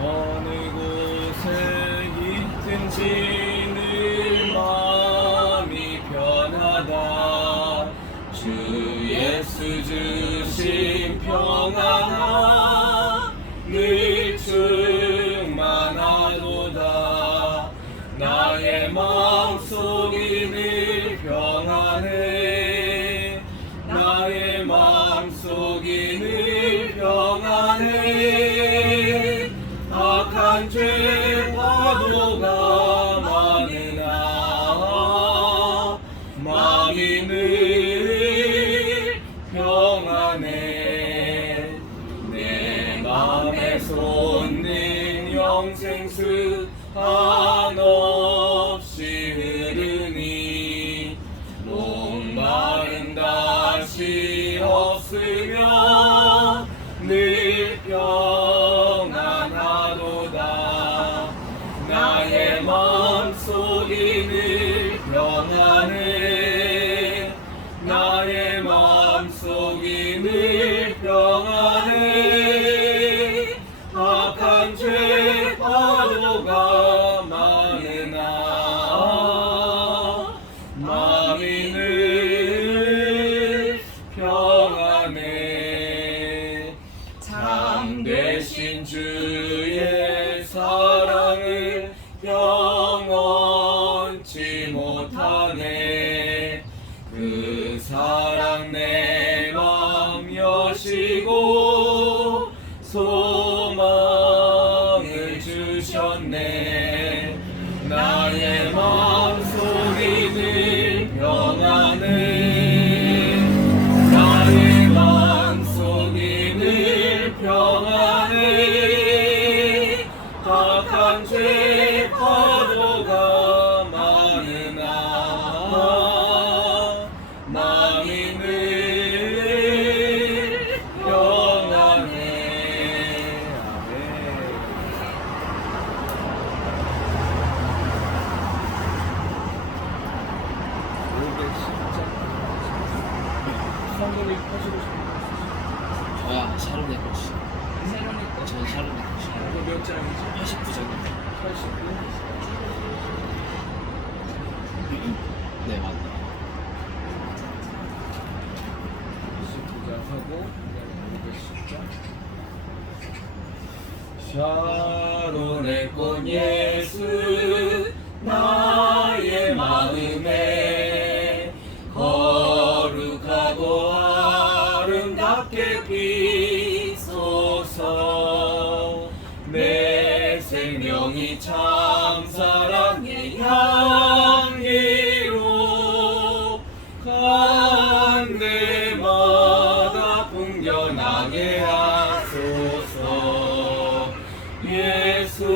어느 곳에 있든지 늘 마음이 편하다. 주 예수 주신 평안아 늘 충만하도다. 나의 마음속이 늘 평안해. 나의 마음속이 늘 평안해. 악한 죄 파도가 많으나 마음이 늘 평안해. 내 맘에 솟는 영생수 한없이 흐르니 목마른 다시 없으며 늘 평안하도다. 나의 마음속이 늘 평안해. 나의 마음속이 늘 평안해. 악한 죄 파도가 많으나 마음이 늘 평안해. 참되신 주의 사랑을 영원치 못하네. 그 사랑 내 맘 여시고 소망을 주셨네. 나의 마음속이 늘 평안해. 나의 마음속이 늘 평안해. 악한 죄 파도가 많으나 마음이 늘 평안해. 성경을 하시고 싶은 저야 샤론의 꽃이. 새로운 거. 저는 샤론의 꽃이. 몇 장이죠? 89장입니다. 89. 네, 맞네요. 29장 하고 샤론의 꽃 예수 나의 마음에 거룩하고 아름답게 피소서. 내 생명이 참 사랑의 향기로 간 데마다 풍겨나게 하소서. 예수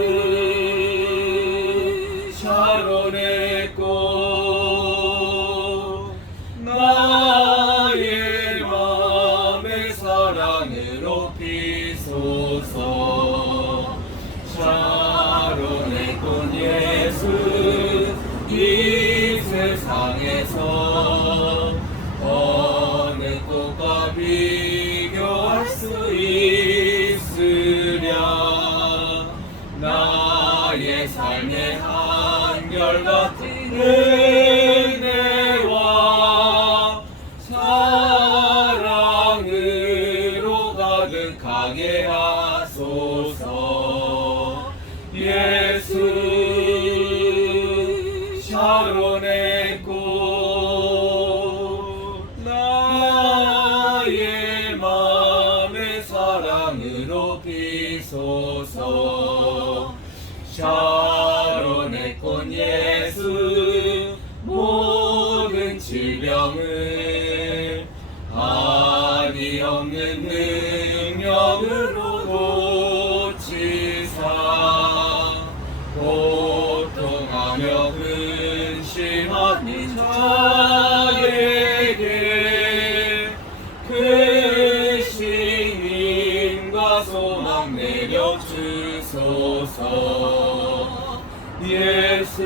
샤론의 꽃 나의 맘의 사랑으로 피소서. 샤론의 꽃 예수 이 세상에서 어느 꽃과 비교할 수 있으랴. 나의 삶의 한결같은 은혜와 사랑으로 가득하게 하소서. 예수 샤론의 꽃 나의 맘의 사랑으로 피소서. 샤론의 꽃 예수 모든 질병을 한이 없는 능력으로 고치사 고통하며 근심하는 자에게 크신 힘과 소망 내려 주소서. 예수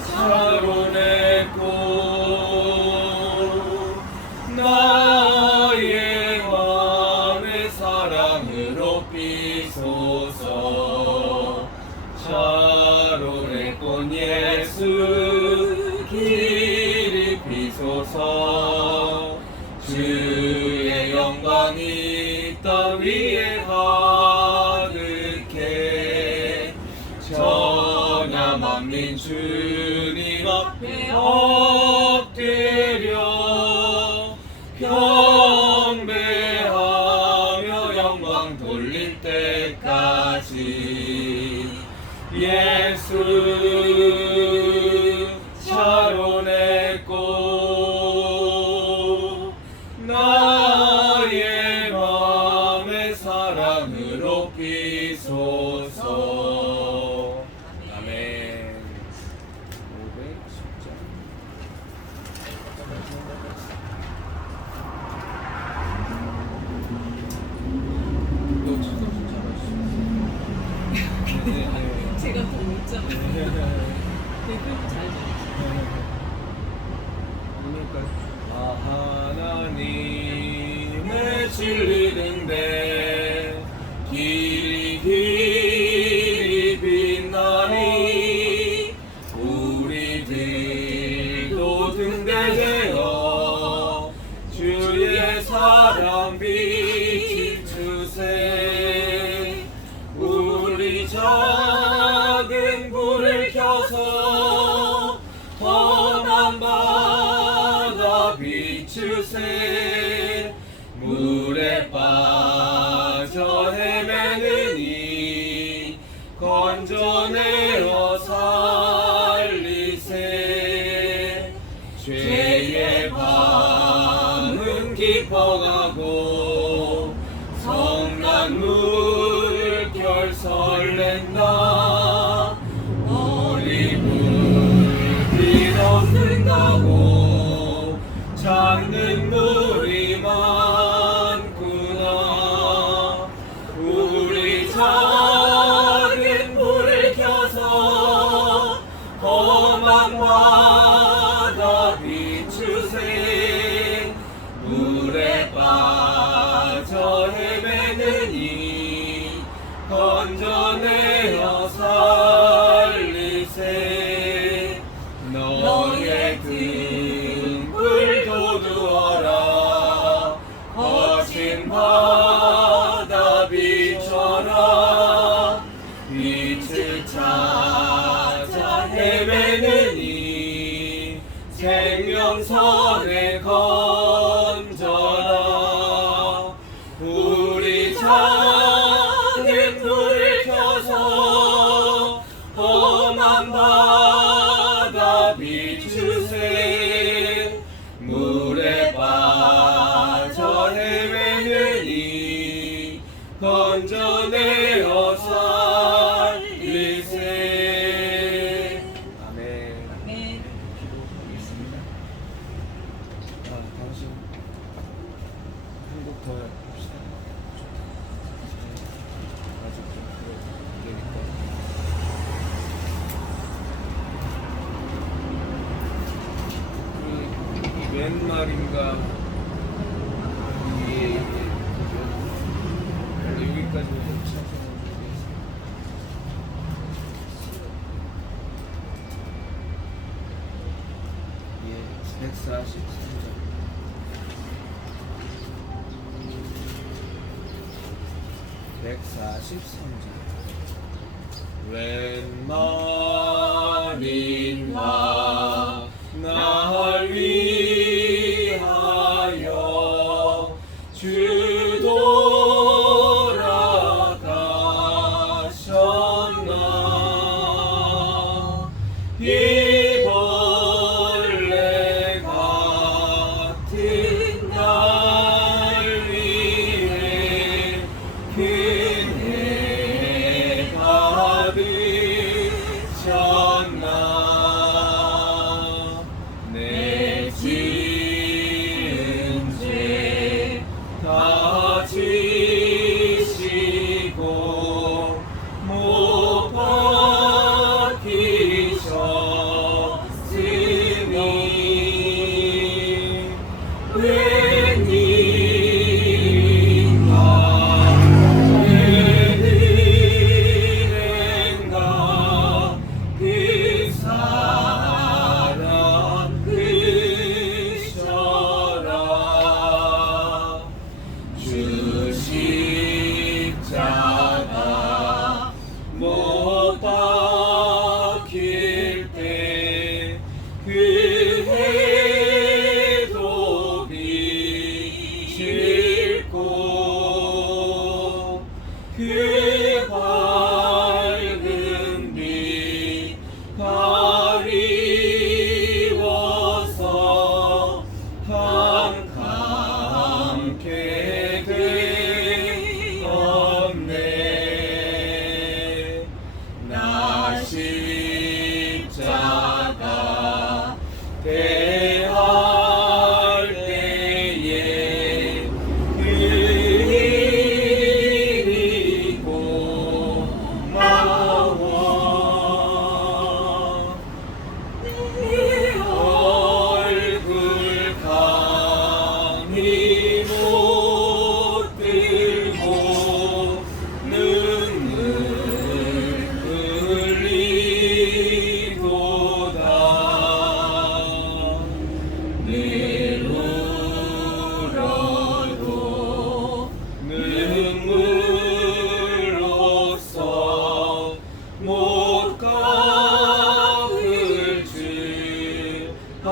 샤론의 꽃 엎드려 경배하며 영광 돌릴 때까지 예수 샤론의 꽃 나의 맘의 사랑으로 피소서. 아멘. 510장. 이거 찾아서 잘하시죠. 제가 더 못 잡아요. 댓글 잘 하나님의 진리 등대 길이 길이 빛나니 우리들도 등대되어 주의 사랑 빛을 주세. 우리 작은 불을 켜서 험한 바다 비추세. 물에 빠져 헤매느니 건져내어 살리세. 죄의 밤은 깊어가고 성난 물결 설렌다. 우리 물이 넘는다고 찾는 물이 많구나. 우리 작은 불을 켜서 험한 바다 비추세. 물에 빠져 헤매느니 건져내어 살리세. 너의 등불 도두어라. 거친 바다 비춰라. 빛을 찾아 헤매느니 생명선에 건져라. 우리 작은 불을 켜서 험한 바다 비추세. 물에 빠져 헤매느니 건져내어 살리세. 아멘. 네. 기도하겠습니다. 당신 한곡 더 합시다. 아직 좀 되니까. 웬 말인가? 여기까지 예, 143장. 웬 말인가 날 위하여 주 돌아가셨나. 이 벌레 같은 날 위해 그네 받으셨나.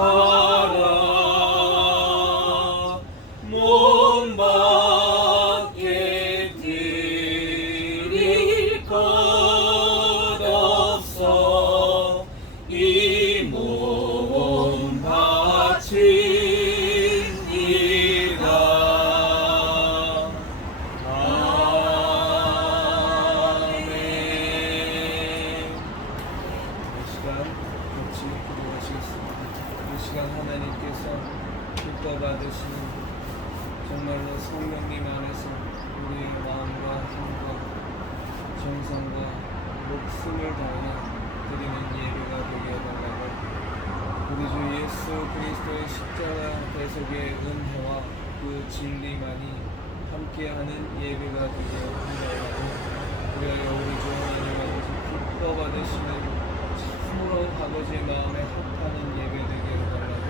하라 몸 밖에 드릴 것 없어 이 몸 바칩니다. 아멘. 이 시간 같이 기도하시겠습니다. 이 시간 하나님께서 기뻐 받으시는 정말로 성령님 안에서 우리의 마음과 힘과 정성과 목숨을 다해 드리는 예배가 되게 해달라고 우리 주 예수 그리스도의 십자가 대속의 은혜와 그 진리만이 함께하는 예배가 되게 해달라고 그리하여 우리 주 하나님 아버지 기뻐 받으시는 참으로 아버지의 마음에 합하는 예배 되게 해달라고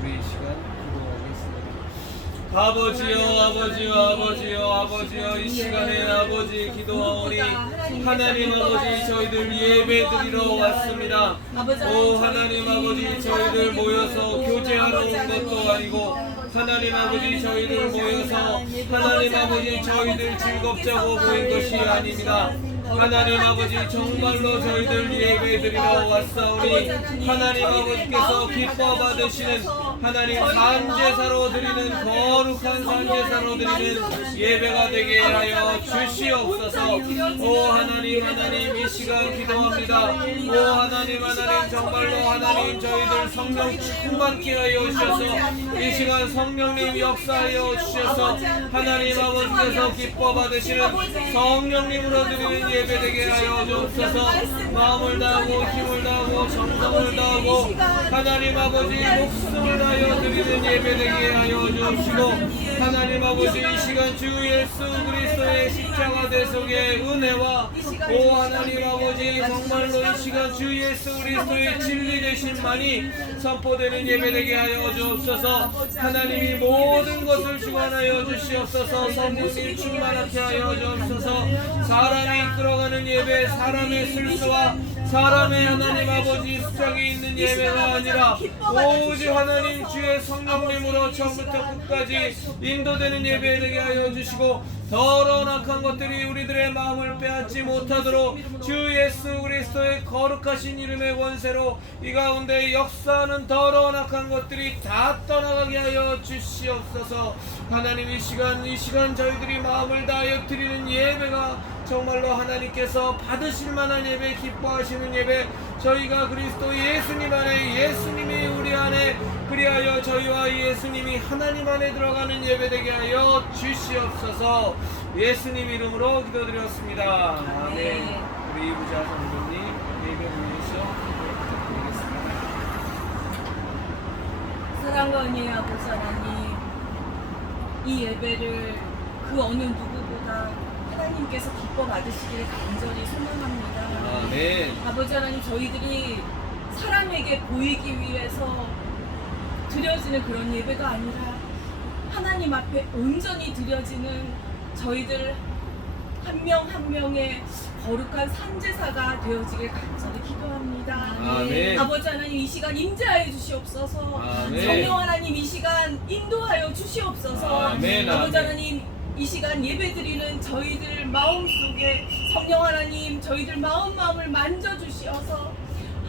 우리 이 시간 기도하겠습니다. 아버지여 아버지여 아버지여 아버지여 이 시간에 아버지 기도하오니 하나님 아버지 저희들 예배 드리러 왔습니다. 오 하나님 아버지 저희들 모여서 교제하러 온 것도 아니고 하나님 아버지 저희들 모여서 하나님 아버지 저희들 즐겁자고 모인 것이 아닙니다. 하나님 아버지 정말로 저희들 예배 드리러 왔사오니 하나님 아버지께서 기뻐 받으시는 하나님 산제사로 드리는 거룩한 산제사로 드리는 예배가 되게 하여 주시옵소서. 오 하나님 이 시간 기도합니다. 오 하나님 정말로 하나님 저희들 성령 충만케 하여 주셔서 이 시간 성령님 역사하여 주셔서 하나님 아버지께서 기뻐 받으시는 성령님으로 드리는 예배 되게 하여 주옵소서. 마음을 다하고 힘을 다하고 정성을 다하고 하나님 아버지 목숨을 다하여 드리는 예배 되게 하여 주옵시고 하나님 아버지 이 시간 주 예수 그리스도의 십자가 대속의 은혜와 오 하나님 아버지 정말로 이 시간 주 예수 그리스도의 진리 되심만이 선포되는 예배 되게 하여 주옵소서. 하나님이 모든 것을 주관하여 주시옵소서. 성령님 충만하게 하여 주옵소서. 사람이 이끌어가는 예배 사람의 술수와 사람의 하나님 아버지 수작이 있는 예배가 아니라 오직 하나님 주의 성령님으로 처음부터 끝까지 인도되는 예배 되게 하여 주시고 더러운 악한 것들이 우리들의 마음을 빼앗지 못하도록 주 예수 그리스도의 거룩하신 이름의 권세로 이 가운데 역사하는 더러운 악한 것들이 다 떠나가게 하여 주시옵소서. 하나님 이 시간 저희들이 마음을 다하여 드리는 예배가 정말로 하나님께서 받으실 만한 예배 기뻐하시는 예배 저희가 그리스도 예수님 안에 예수님이 우리 안에 그리하여 저희와 예수님이 하나님 안에 들어가는 예배 되게 하여 주시옵소서. 예수님 이름으로 기도드렸습니다. 아멘. 우리 이부자 성도님 예배 올리시어 부탁드리겠습니다. 사랑과 은혜의 아버지 하나님, 이 예배를 그 어느 누구보다 하나님께서 기뻐 받으시기를 간절히 소망합니다. 아멘. 아버지 하나님, 저희들이 사람에게 보이기 위해서 드려지는 그런 예배가 아니라 하나님 앞에 온전히 드려지는 저희들 한 명 한 명의 거룩한 산제사가 되어지길 간절히 기도합니다. 아멘. 아버지 하나님 이 시간 임재하여 주시옵소서. 아멘. 성령 하나님 이 시간 인도하여 주시옵소서. 아멘. 아버지 아멘. 하나님 이 시간 예배드리는 저희들 마음속에 성령 하나님 저희들 마음을 만져주시어서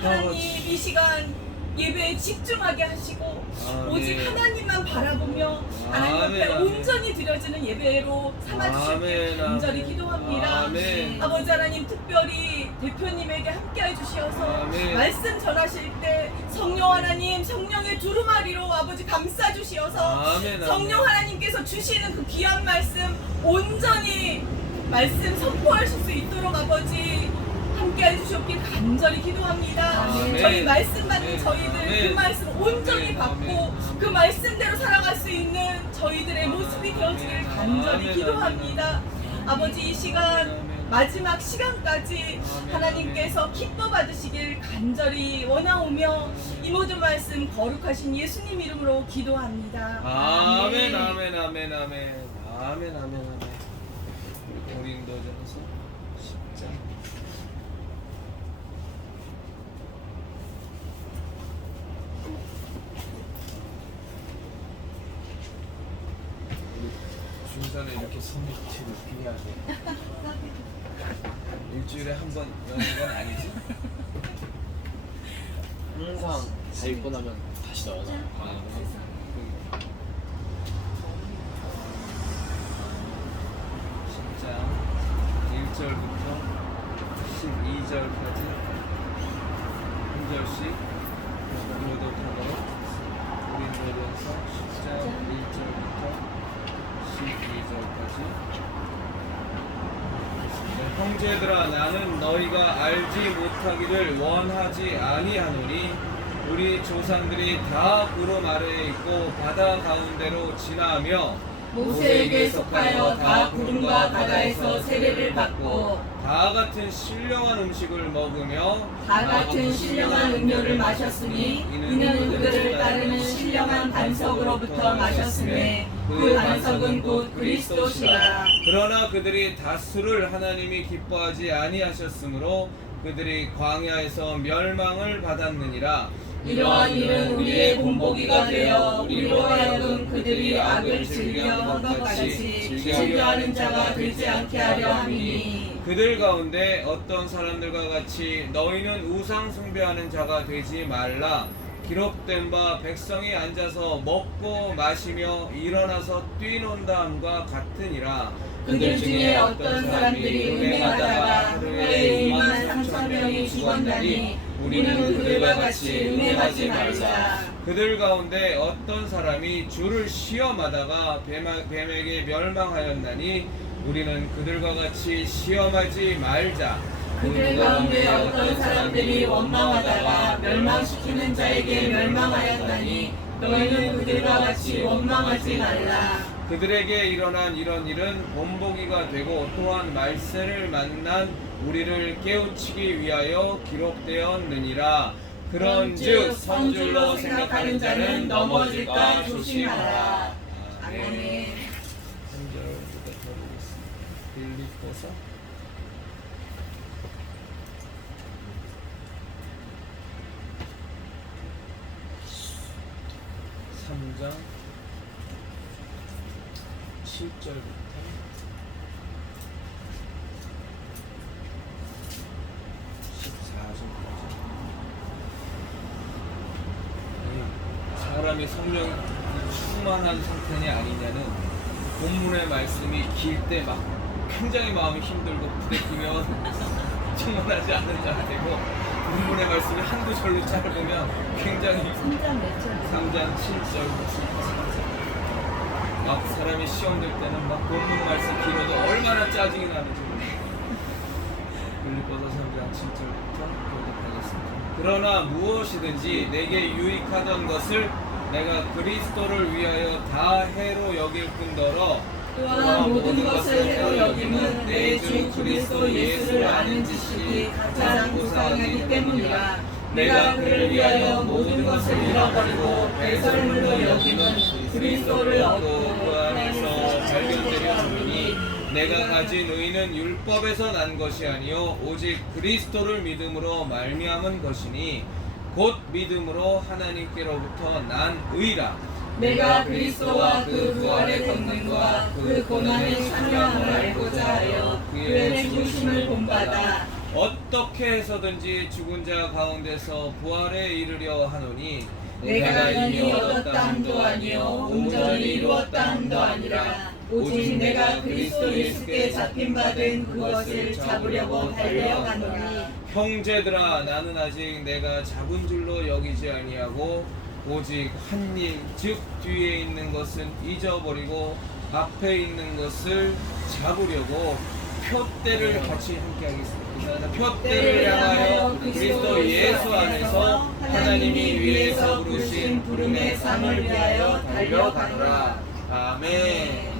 하나님 이 시간 예배에 집중하게 하시고 아멘. 오직 하나님만 바라보며 하나님 앞에 아멘. 온전히 드려지는 예배로 삼아주시길 아멘. 간절히 기도합니다. 아멘. 아버지 하나님 특별히 대표님에게 함께해 주시어서 아멘. 말씀 전하실 때 성령 하나님 성령의 두루마리로 아버지 감싸 주시어서 아멘. 성령 하나님께서 주시는 그 귀한 말씀 온전히 말씀 선포하실 수 있도록 아버지 함께해 주셨길 간절히 기도합니다. 아멘. 저희 말씀 받는 아멘. 저희들 아멘. 그 말씀 온전히 아멘. 받고 아멘. 그 말씀대로 살아갈 수 있는 저희들의 모습이 되어지길 간절히 아멘. 기도합니다. 아버지 이 시간 아멘. 마지막 시간까지 아멘. 하나님께서 기뻐 받으시길 간절히 원하오며 이 모든 말씀 거룩하신 예수님 이름으로 기도합니다. 아멘. 아멘. 아멘. 아멘. 아멘. 아멘. 아멘. 고린도전서 10장. 성전을 이렇게 손밑으로 귀하게 일주일에 한 번 여는 건 아니지? 항상 다 읽고 나면 다시 나와서. 진짜 1절부터 12절까지 한 절씩 교독하도록 고린도전서 10장 1절부터 12절까지. 형제들아, 나는 너희가 알지 못하기를 원하지 아니하노니 우리 조상들이 다 구름 아래에 있고 바다 가운데로 지나며 모세에게 속하여 다 구름과 바다에서 세례를 받고 다 같은 신령한 음식을 먹으며 다 같은 신령한 음료를 마셨으니 이는 그들을 따르는 신령한 반석으로부터 마셨으니 그 반석은 곧 그리스도시라. 그러나 그들이 다수를 하나님이 기뻐하지 아니하셨으므로 그들이 광야에서 멸망을 받았느니라. 이러한 일은 우리의 본보기가 되어 우리로 하여금 그들이 악을 즐겨한 것 같이 즐겨하는 자가 되지 않게 하려 함이니 그들 가운데 어떤 사람들과 같이 너희는 우상 숭배하는 자가 되지 말라. 기록된 바 백성이 앉아서 먹고 마시며 일어나서 뛰논다함과 같으니라. 그들 중에 어떤 사람들이 음행하다가 하루에 2만 3천 명이 죽었나니 우리는 그들과 같이 음행하지 말자. 그들 가운데 어떤 사람이 주를 시험하다가 뱀에게 멸망하였나니 우리는 그들과 같이 시험하지 말자. 그들 가운데 어떤 사람들이 원망하다가 멸망시키는 자에게 멸망하였나니 너희는 그들과 같이 원망하지 말라. 그들에게 일어난 이런 일은 본보기가 되고 또한 말세를 만난 우리를 깨우치기 위하여 기록되었느니라. 그런즉 선줄로 생각하는 자는 넘어질까 조심하라. 아멘. 3절부터 들어보겠습니다. 빌립보서 3장 7절부터 14절까지. 사람이 성령이 충만한 상태냐 아니냐는 본문의 말씀이 길 때 막 굉장히 마음이 힘들고 부대끼면 충만하지 않은 자가 되고, 본문의 말씀이 한두 절로 짧으면 굉장히 3장 7절부터 막 사람이 시험 될 때는 막 본문 말씀 길어도 얼마나 짜증이 나는지. 빌립보서 3장 7절부터 교독하겠습니다. 그러나 무엇이든지 내게 유익하던 것을 내가 그리스도를 위하여 다 해로 여길 뿐더러 또한 모든 것을 해로 여김은 내 주 그리스도 예수를 아는 지식이 가장 고상하기 때문이라. 내가 그를 위하여 모든 것을 잃어버리고 배설물로 여김은 그리스도를 얻고 그 안에서 발견되려 하노니 내가 가진 의는 율법에서 난 것이 아니요 오직 그리스도를 믿음으로 말미암은 것이니 곧 믿음으로 하나님께로부터 난 의라. 내가 그리스도와 그 부활의 권능과 그 고난의 참여함을 알고자 하여 그의 죽으심을 본받아 어떻게 해서든지 죽은 자 가운데서 부활에 이르려 하노니 내가 이미 얻었다 함도 아니요 온전히 이루었다 함도 아니라 오직 내가 그리스도 예수께 잡힌 바 된 그것을 잡으려고 달려가노니. 형제들아, 나는 아직 내가 잡은 줄로 여기지 아니하고 오직 한 일, 즉 뒤에 있는 것은 잊어버리고 앞에 있는 것을 잡으려고 표대를 같이 함께 하겠습니다. 표대를 향하여 그리스도 예수 안에서 하나님이 위에서 부르신 부름의 상을 위하여 달려가노라. 아멘.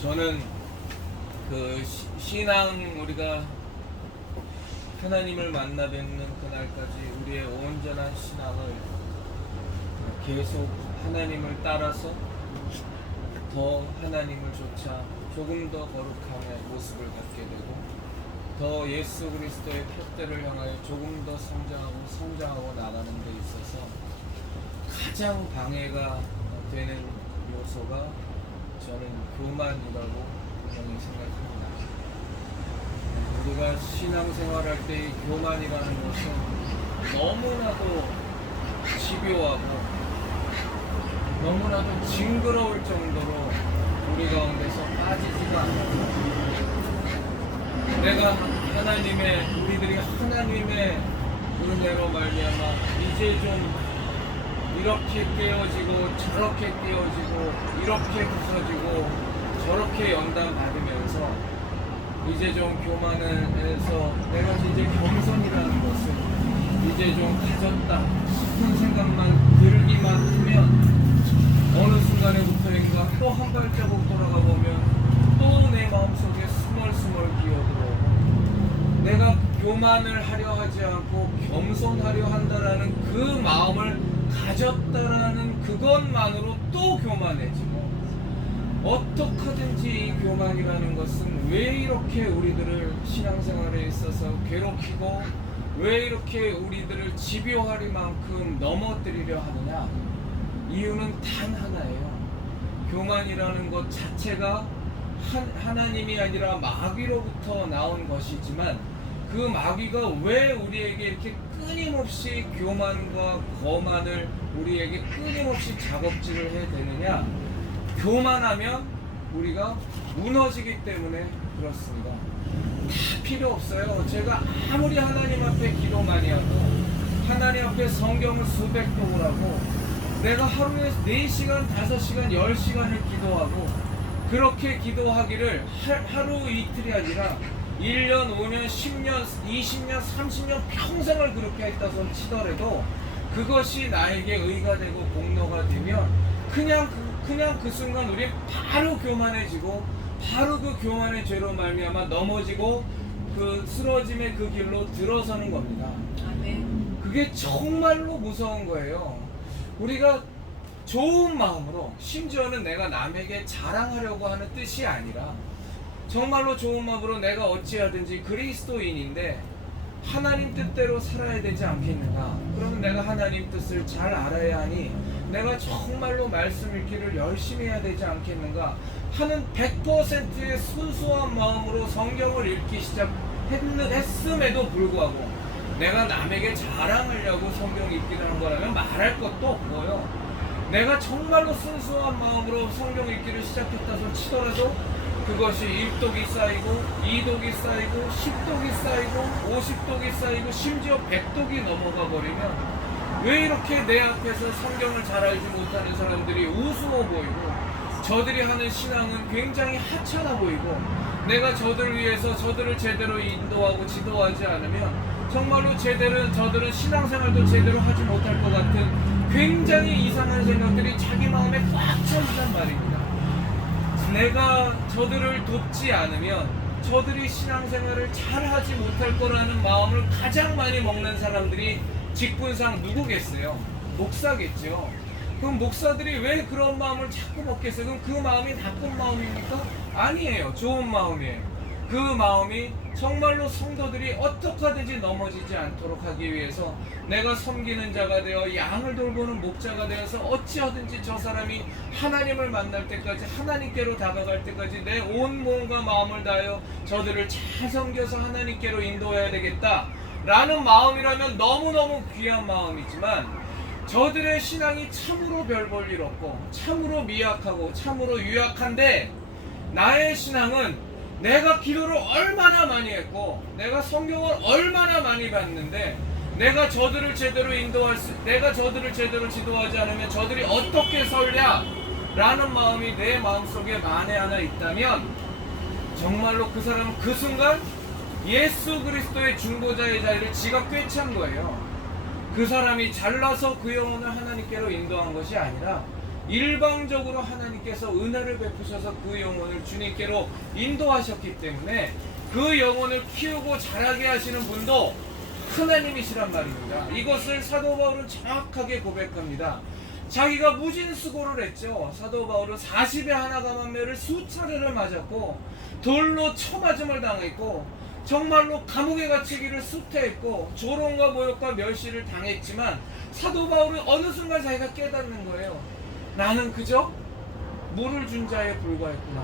저는 그 신앙, 우리가 하나님을 만나 뵙는 그날까지 우리의 온전한 신앙을 계속 하나님을 따라서 더 하나님을 쫓아 조금 더 거룩함의 모습을 갖게 되고 더 예수 그리스도의 표대를 향하여 조금 더 성장하고 나가는 데 있어서 가장 방해가 되는 요소가 저는 교만이라고 분명히 생각합니다. 우리가 신앙생활할 때 이 교만이라는 것은 너무나도 집요하고 너무나도 징그러울 정도로 우리 가운데서 빠지지가 않아요. 내가 우리들이 하나님의 은혜로 말미암아 이제 좀 이렇게 깨어지고 저렇게 깨어지고 이렇게 부서지고 저렇게 연단 받으면서 이제 좀 교만해서 내가 이제 겸손이라는 것을 이제 좀 가졌다 싶은 생각만 들기만 하면 어느 순간에부터인가 또 한 발자국 돌아가 보면 또 내 마음속에 스멀스멀 기어들어오고 내가 교만을 하려 하지 않고 겸손하려 한다라는 그 마음을 가졌다라는 그것만으로 또 교만해지고 어떡하든지 이 교만이라는 것은 왜 이렇게 우리들을 신앙생활에 있어서 괴롭히고 왜 이렇게 우리들을 집요하리만큼 넘어뜨리려 하느냐. 이유는 단 하나예요. 교만이라는 것 자체가 하나님이 아니라 마귀로부터 나온 것이지만 그 마귀가 왜 우리에게 이렇게 끊임없이 교만과 거만을 우리에게 끊임없이 작업질을 해야 되느냐. 교만하면 우리가 무너지기 때문에 그렇습니다. 다 필요 없어요. 제가 아무리 하나님 앞에 기도 많이 하고 하나님 앞에 성경을 수백 통을 하고 내가 하루에 4시간, 5시간, 10시간을 기도하고 그렇게 기도하기를 하루 이틀이 아니라 1년, 5년, 10년, 20년, 30년 평생을 그렇게 했다손 치더라도 그것이 나에게 의가 되고 공로가 되면 그냥 그 순간 우리 바로 교만해지고 바로 그 교만의 죄로 말미암아 넘어지고 그 쓰러짐의 그 길로 들어서는 겁니다. 아멘. 그게 정말로 무서운 거예요. 우리가 좋은 마음으로 심지어는 내가 남에게 자랑하려고 하는 뜻이 아니라 정말로 좋은 마음으로 내가 어찌하든지 그리스도인인데 하나님 뜻대로 살아야 되지 않겠는가. 그러면 내가 하나님 뜻을 잘 알아야 하니 내가 정말로 말씀 읽기를 열심히 해야 되지 않겠는가 하는 100%의 순수한 마음으로 성경을 읽기 시작했음에도 불구하고 내가 남에게 자랑하려고 성경 읽기를 한 거라면 말할 것도 없고요. 내가 정말로 순수한 마음으로 성경 읽기를 시작했다고 치더라도 그것이 1독이 쌓이고 2독이 쌓이고 10독이 쌓이고 50독이 쌓이고 심지어 100독이 넘어가 버리면 왜 이렇게 내 앞에서 성경을 잘 알지 못하는 사람들이 우스워 보이고 저들이 하는 신앙은 굉장히 하찮아 보이고 내가 저들을 위해서 저들을 제대로 인도하고 지도하지 않으면 정말로 저들은 신앙생활도 제대로 하지 못할 것 같은 굉장히 이상한 생각들이 자기 마음에 꽉 차 있단 말입니다. 내가 저들을 돕지 않으면 저들이 신앙생활을 잘 하지 못할 거라는 마음을 가장 많이 먹는 사람들이 직분상 누구겠어요? 목사겠죠. 그럼 목사들이 왜 그런 마음을 자꾸 먹겠어요? 그럼 그 마음이 나쁜 마음입니까? 아니에요. 좋은 마음이에요. 그 마음이 정말로 성도들이 어떻게 하든지 넘어지지 않도록 하기 위해서 내가 섬기는 자가 되어 양을 돌보는 목자가 되어서 어찌하든지 저 사람이 하나님을 만날 때까지 하나님께로 다가갈 때까지 내 온 몸과 마음을 다하여 저들을 잘 섬겨서 하나님께로 인도해야 되겠다 라는 마음이라면 너무너무 귀한 마음이지만 저들의 신앙이 참으로 별 볼 일 없고 참으로 미약하고 참으로 유약한데 나의 신앙은 내가 기도를 얼마나 많이 했고 내가 성경을 얼마나 많이 봤는데 내가 저들을 제대로 내가 저들을 제대로 지도하지 않으면 저들이 어떻게 설랴 라는 마음이 내 마음속에 만에 하나 있다면 정말로 그 사람은 그 순간 예수 그리스도의 중보자의 자리를 지가 꿰찬 거예요. 그 사람이 잘나서 그 영혼을 하나님께로 인도한 것이 아니라 일방적으로 하나님께서 은혜를 베푸셔서 그 영혼을 주님께로 인도하셨기 때문에 그 영혼을 키우고 자라게 하시는 분도 하나님이시란 말입니다. 이것을 사도 바울은 정확하게 고백합니다. 자기가 무진수고를 했죠. 사도 바울은 40에 하나 감한매를 수차례를 맞았고 돌로 쳐맞음을 당했고 정말로 감옥에 갇히기를 수태했고 조롱과 모욕과 멸시를 당했지만 사도 바울은 어느 순간 자기가 깨닫는 거예요. 나는 그저 물을 준 자에 불과했구나.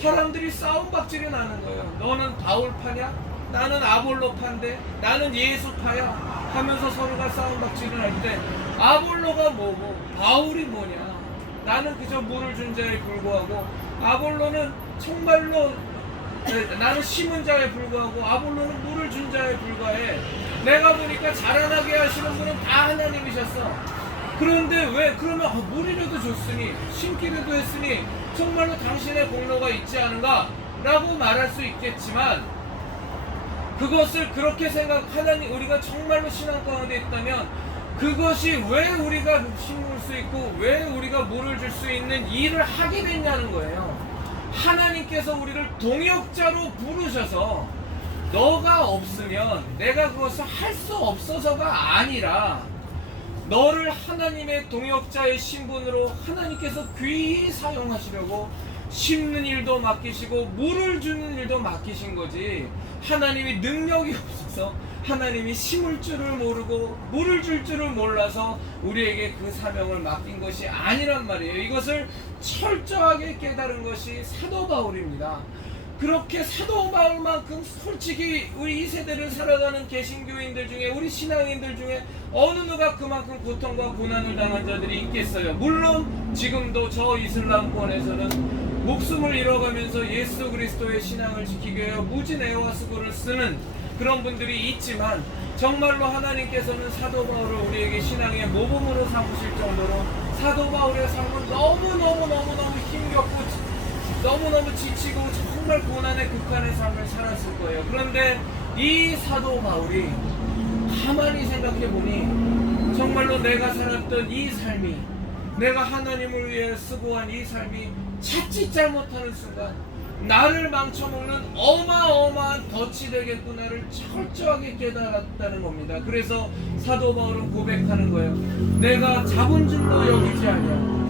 사람들이 싸움박질이 나는 거예요. 너는 바울파냐? 나는 아볼로파인데, 나는 예수파야 하면서 서로가 싸움박질을 할 때 아볼로가 뭐고 바울이 뭐냐. 나는 그저 물을 준 자에 불과하고 아볼로는 정말로 나는 심은 자에 불과하고 아볼로는 물을 준 자에 불과해. 내가 보니까 자라나게 하시는 분은 다 하나님이셨어. 그런데 왜 그러면 물이라도 줬으니 심기라도 했으니 정말로 당신의 공로가 있지 않은가? 라고 말할 수 있겠지만 그것을 그렇게 하나님 우리가 정말로 신앙 가운데 있다면 그것이 왜 우리가 심을 수 있고 왜 우리가 물을 줄 수 있는 일을 하게 됐냐는 거예요. 하나님께서 우리를 동역자로 부르셔서 너가 없으면 내가 그것을 할 수 없어서가 아니라 너를 하나님의 동역자의 신분으로 하나님께서 귀히 사용하시려고 심는 일도 맡기시고 물을 주는 일도 맡기신 거지. 하나님이 능력이 없어서 하나님이 심을 줄을 모르고 물을 줄 줄을 몰라서 우리에게 그 사명을 맡긴 것이 아니란 말이에요. 이것을 철저하게 깨달은 것이 사도 바울입니다. 그렇게 사도 바울만큼 솔직히 우리 이 세대를 살아가는 개신교인들 중에 우리 신앙인들 중에 어느 누가 그만큼 고통과 고난을 당한 자들이 있겠어요. 물론 지금도 저 이슬람권에서는 목숨을 잃어가면서 예수 그리스도의 신앙을 지키기 위해 무진 애와 수고를 쓰는 그런 분들이 있지만 정말로 하나님께서는 사도 바울을 우리에게 신앙의 모범으로 삼으실 정도로 사도 바울의 삶은 너무너무 힘겹고 너무너무 지치고 정말 고난의 극한의 삶을 살았을 거예요. 그런데 이 사도 바울이 가만히 생각해보니 정말로 내가 살았던 이 삶이 내가 하나님을 위해 수고한 이 삶이 자칫 잘못하는 순간 나를 망쳐먹는 어마어마한 덫이 되겠구나를 철저하게 깨달았다는 겁니다. 그래서 사도 바울은 고백하는 거예요. 내가 잡은 줄로 여기지 아니하고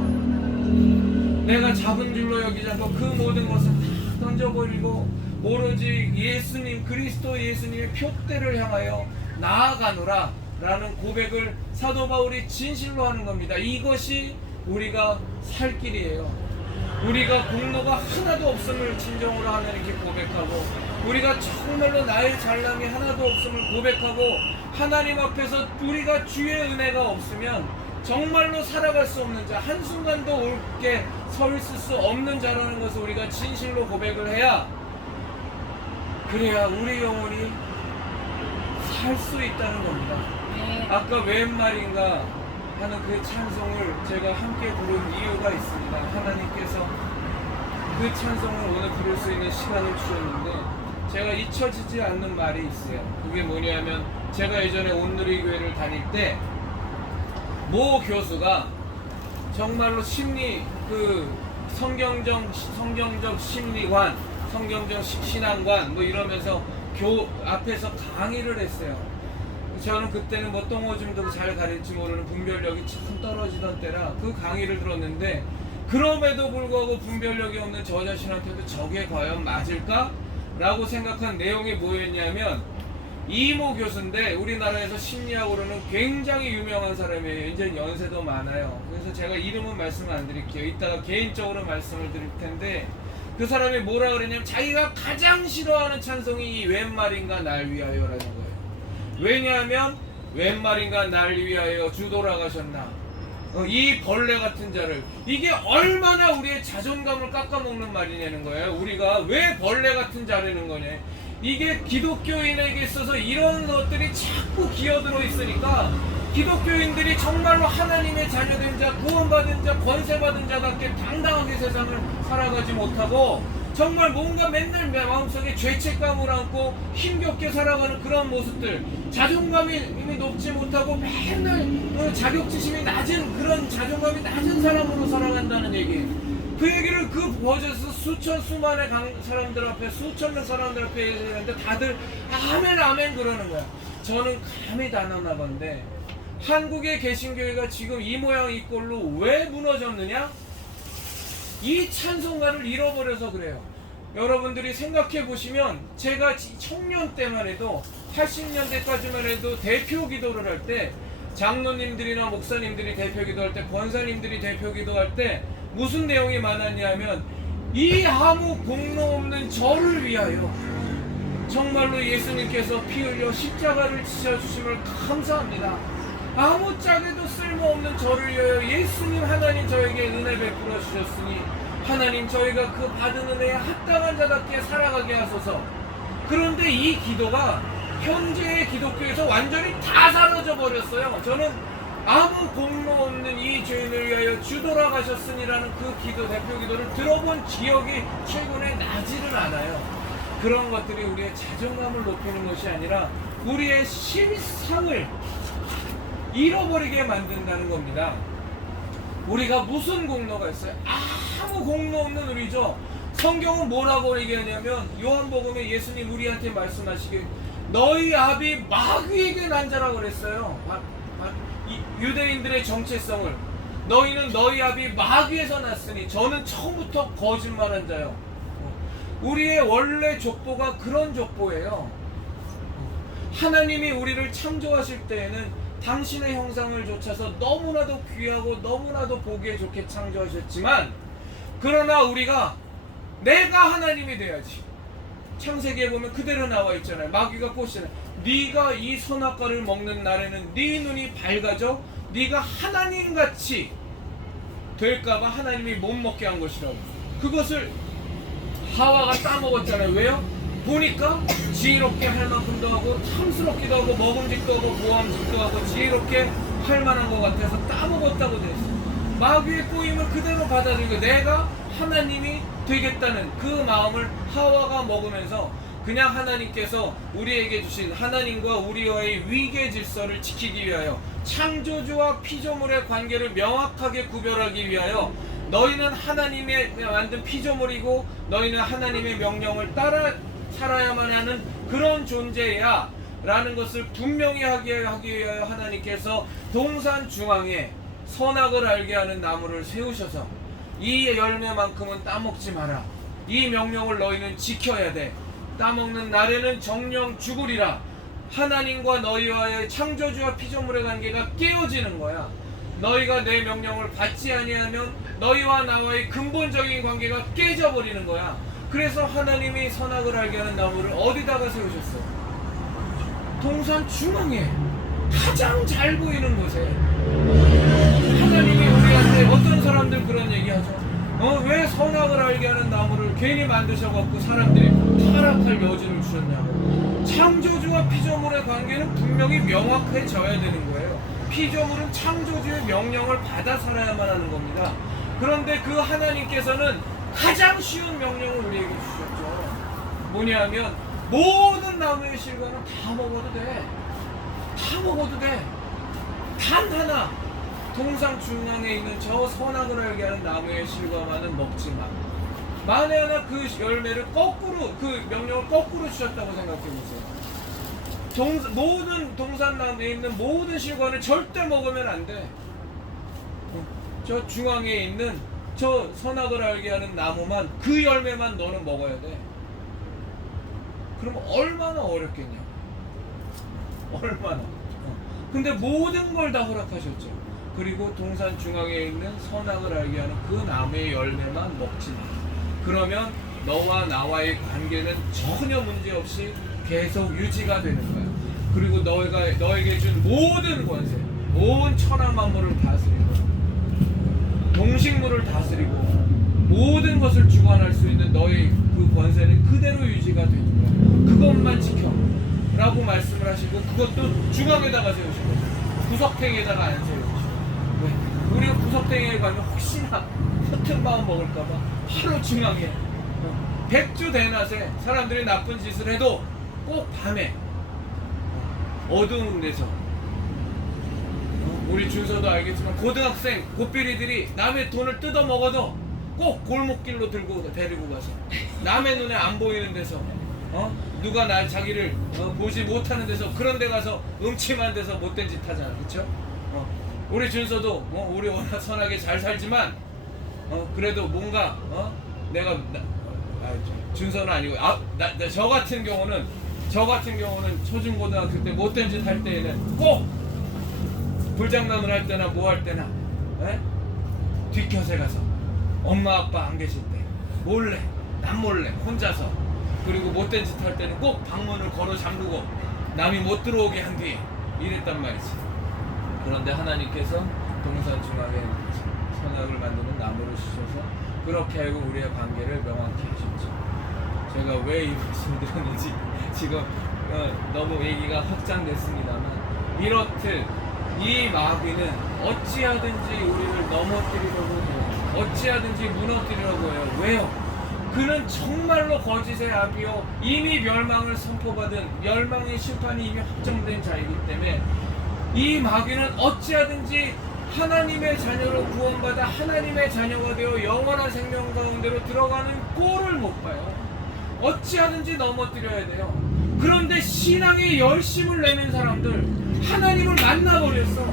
내가 잡은 줄로 여기지 않고 그 모든 것을 다 던져버리고 오로지 예수님 그리스도 예수님의 표대를 향하여 나아가노라 라는 고백을 사도 바울이 진실로 하는 겁니다. 이것이 우리가 살 길이에요. 우리가 공로가 하나도 없음을 진정으로 하나님께 고백하고 우리가 정말로 나의 잘남이 하나도 없음을 고백하고 하나님 앞에서 우리가 주의 은혜가 없으면 정말로 살아갈 수 없는 자, 한순간도 옳게 서 있을 수 없는 자라는 것을 우리가 진실로 고백을 해야 그래야 우리 영혼이 살 수 있다는 겁니다. 아까 웬 말인가 하는 그 찬송을 제가 함께 부른 이유가 있습니다. 하나님께서 그 찬송을 오늘 부를 수 있는 시간을 주셨는데 제가 잊혀지지 않는 말이 있어요. 그게 뭐냐면 제가 예전에 온누리교회를 다닐 때 모 교수가 정말로 심리 성경적 심리관, 성경적 신앙관 뭐 이러면서 앞에서 강의를 했어요. 저는 그때는 뭐 똥오줌도 잘 가릴지 모르는 분별력이 참 떨어지던 때라 그 강의를 들었는데 그럼에도 불구하고 분별력이 없는 저 자신한테도 저게 과연 맞을까? 라고 생각한 내용이 뭐였냐면 이모 교수인데 우리나라에서 심리학으로는 굉장히 유명한 사람이에요. 이제 연세도 많아요. 그래서 제가 이름은 말씀 안 드릴게요. 이따가 개인적으로 말씀을 드릴 텐데 그 사람이 뭐라 그랬냐면 자기가 가장 싫어하는 찬송이 이 웬 말인가 날 위하여라는 거예요. 왜냐하면 웬 말인가 날 위하여 주 돌아가셨나 이 벌레 같은 자를 이게 얼마나 우리의 자존감을 깎아먹는 말이냐는 거예요. 우리가 왜 벌레 같은 자라는 거냐. 이게 기독교인에게 있어서 이런 것들이 자꾸 기어들어 있으니까 기독교인들이 정말로 하나님의 자녀된 자, 구원받은 자, 권세받은 자답게 당당하게 세상을 살아가지 못하고 정말 뭔가 맨날 마음속에 죄책감을 안고 힘겹게 살아가는 그런 모습들, 자존감이 높지 못하고 맨날 자격지심이 낮은 그런 자존감이 낮은 사람으로 살아간다는 얘기. 그 얘기를 그 버젓에서 수만의 사람들 앞에 수천 명 사람들 앞에 얘기하는데 다들 아멘 아멘 그러는 거야. 저는 감히 단언하 건데 한국의 개신교회가 지금 이 모양 이 꼴로 왜 무너졌느냐? 이 찬송가를 잃어버려서 그래요. 여러분들이 생각해 보시면 제가 청년 때만 해도 80년대까지만 해도 대표 기도를 할 때 장로님들이나 목사님들이 대표 기도할 때 권사님들이 대표 기도할 때 무슨 내용이 많았냐면 이 아무 공로 없는 저를 위하여 정말로 예수님께서 피 흘려 십자가를 지셔주심을 감사합니다. 아무짝에도 쓸모없는 저를 위하여 예수님 하나님 저에게 은혜 베풀어 주셨으니 하나님 저희가 그 받은 은혜에 합당한 자답게 살아가게 하소서. 그런데 이 기도가 현재의 기독교에서 완전히 다 사라져 버렸어요. 저는 아무 공로 없는 이 죄인을 위하여 주 돌아가셨으니라는 그 기도, 대표 기도를 들어본 기억이 최근에 나지를 않아요. 그런 것들이 우리의 자존감을 높이는 것이 아니라 우리의 실상을 잃어버리게 만든다는 겁니다. 우리가 무슨 공로가 있어요? 아무 공로 없는 우리죠. 성경은 뭐라고 얘기하냐면 요한복음에 예수님 우리한테 말씀하시길 너희 아비 마귀에게 난 자라고 그랬어요. 유대인들의 정체성을 너희는 너희 아비 마귀에서 났으니 저는 처음부터 거짓말한 자요. 우리의 원래 족보가 그런 족보예요. 하나님이 우리를 창조하실 때에는 당신의 형상을 좇아서 너무나도 귀하고 너무나도 보기에 좋게 창조하셨지만 그러나 우리가 내가 하나님이 돼야지. 창세기에 보면 그대로 나와 있잖아요. 마귀가 꼬시잖아요. 네가 이 선악과를 먹는 날에는 네 눈이 밝아져 네가 하나님같이 될까봐 하나님이 못 먹게 한 것이라고. 그것을 하와가 따먹었잖아요. 왜요? 보니까 지혜롭게 할 만큼도 하고 탐스럽기도 하고 먹음직도 하고 모함직도 하고 지혜롭게 할 만한 것 같아서 따먹었다고 되어 있어요. 마귀의 꼬임을 그대로 받아들이고 내가 하나님이 되겠다는 그 마음을 하와가 먹으면서 그냥 하나님께서 우리에게 주신 하나님과 우리와의 위계 질서를 지키기 위하여 창조주와 피조물의 관계를 명확하게 구별하기 위하여 너희는 하나님의 만든 피조물이고 너희는 하나님의 명령을 따라 살아야만 하는 그런 존재야 라는 것을 분명히 하기 위하여 하나님께서 동산 중앙에 선악을 알게 하는 나무를 세우셔서 이 열매만큼은 따먹지 마라. 이 명령을 너희는 지켜야 돼. 따먹는 날에는 정령 죽으리라. 하나님과 너희와의 창조주와 피조물의 관계가 깨어지는 거야. 너희가 내 명령을 받지 아니하면 너희와 나와의 근본적인 관계가 깨져버리는 거야. 그래서 하나님이 선악을 알게 하는 나무를 어디다가 세우셨어? 동산 중앙에 가장 잘 보이는 곳에. 하나님이 우리한테 어떤 사람들 그런 얘기하죠. 왜 선악을 알게 하는 나무를 괜히 만드셔갖고 사람들이 타락할 여지를 주셨냐고. 창조주와 피조물의 관계는 분명히 명확해져야 되는 거예요. 피조물은 창조주의 명령을 받아 살아야만 하는 겁니다. 그런데 그 하나님께서는 가장 쉬운 명령을 우리에게 주셨죠. 뭐냐 하면 모든 나무의 실과는 다 먹어도 돼. 다 먹어도 돼. 단 하나 동상 중앙에 있는 저 선악을 알게 하는 나무의 실과만은 먹지 마. 만에 하나 그 열매를 거꾸로 그 명령을 거꾸로 주셨다고 생각해 보세요. 모든 동산나무에 있는 모든 실과는 절대 먹으면 안 돼. 저 중앙에 있는 저 선악을 알게 하는 나무만 그 열매만 너는 먹어야 돼. 그럼 얼마나 어렵겠냐. 얼마나. 근데 모든 걸 다 허락하셨죠. 그리고 동산 중앙에 있는 선악을 알게 하는 그 나무의 열매만 먹지 마. 그러면 너와 나와의 관계는 전혀 문제없이 계속 유지가 되는 거야. 그리고 너에게 준 모든 권세, 온 천하 만물을 다스리고 동식물을 다스리고 모든 것을 주관할 수 있는 너의 그 권세는 그대로 유지가 되는 거야. 그것만 지켜 라고 말씀을 하시고 그것도 중앙에다가 세우신 거죠. 구석탱이에다가 안 세우시고. 왜? 우리가 구석탱이에 가면 혹시나 허튼 마음 먹을까봐 바로 중앙에 백주 대낮에 사람들이 나쁜 짓을 해도 꼭 밤에 어두운 데서 우리 준서도 알겠지만 고등학생 고삐리들이 남의 돈을 뜯어 먹어도 꼭 골목길로 데리고 가서 남의 눈에 안 보이는 데서 누가 자기를 보지 못하는 데서 그런 데 가서 음침한 데서 못된 짓 하잖아. 그쵸? 우리 준서도 우리 워낙 선하게 잘 살지만 그래도 뭔가 내가 준서는 아니고 저 같은 경우는 초중고등학교 때 못된 짓 할 때에는 꼭 불장난을 할 때나 뭐 할 때나 뒷곁에 가서 엄마 아빠 안 계실 때 몰래 남몰래 혼자서, 그리고 못된 짓 할 때는 꼭 방문을 걸어 잠그고 남이 못 들어오게 한 뒤에 이랬단 말이지. 그런데 하나님께서 동산 중앙에 선악을 만드는 나무를 주셔서 그렇게 알고 우리의 관계를 명확히 하셨죠. 제가 왜 이 말씀을 드렸는지 지금 너무 얘기가 확장됐습니다만, 이렇듯 이 마귀는 어찌하든지 우리를 넘어뜨리려고 해요. 어찌하든지 무너뜨리려고 해요. 왜요? 그는 정말로 거짓의 아비요, 이미 멸망을 선포받은, 멸망의 심판이 이미 확정된 자이기 때문에 이 마귀는 어찌하든지 하나님의 자녀로 구원받아 하나님의 자녀가 되어 영원한 생명 가운데로 들어가는 꼴을 못 봐요. 어찌하든지 넘어뜨려야 돼요. 그런데 신앙에 열심을 내는 사람들, 하나님을 만나버렸어.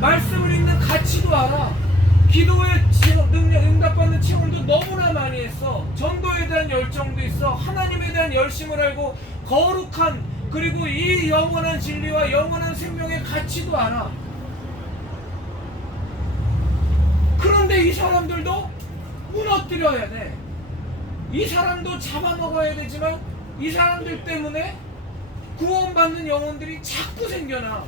말씀을 읽는 가치도 알아. 기도의 능력, 응답받는 체험도 너무나 많이 했어. 전도에 대한 열정도 있어. 하나님에 대한 열심을 알고 거룩한, 그리고 이 영원한 진리와 영원한 생명의 가치도 알아. 그런데 이 사람들도 무너뜨려야 돼. 이 사람도 잡아먹어야 되지만 이 사람들 때문에 구원받는 영혼들이 자꾸 생겨나.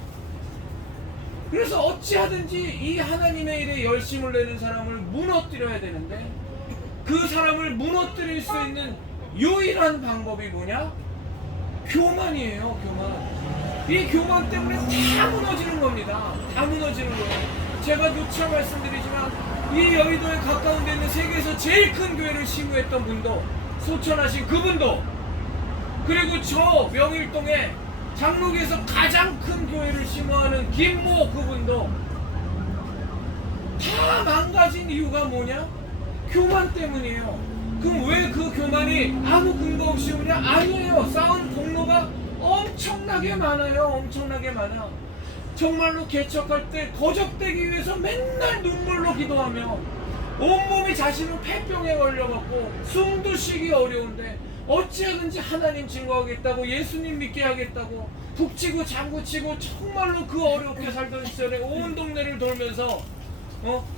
그래서 어찌하든지 이 하나님의 일에 열심을 내는 사람을 무너뜨려야 되는데, 그 사람을 무너뜨릴 수 있는 유일한 방법이 뭐냐? 교만이에요. 교만. 이 교만 때문에 다 무너지는 겁니다. 다 무너지는 거예요. 제가 누차 말씀드리지만 이 여의도에 가까운 데 있는 세계에서 제일 큰 교회를 시무했던 분도, 소천하신 그분도, 그리고 저 명일동에 장로교에서 가장 큰 교회를 심호하는 김모 그분도 다 망가진 이유가 뭐냐? 교만 때문이에요. 그럼 왜 그 교만이 아무 근거 없이 오냐? 아니에요. 쌓은 공로가 엄청나게 많아요. 엄청나게 많아. 정말로 개척할 때 거적되기 위해서 맨날 눈물로 기도하며 온몸이 자신은 폐병에 걸려갖고 숨도 쉬기 어려운데 어찌하든지 하나님 증거하겠다고, 예수님 믿게 하겠다고 북치고 장구치고 정말로 그 어렵게 살던 시절에 온 동네를 돌면서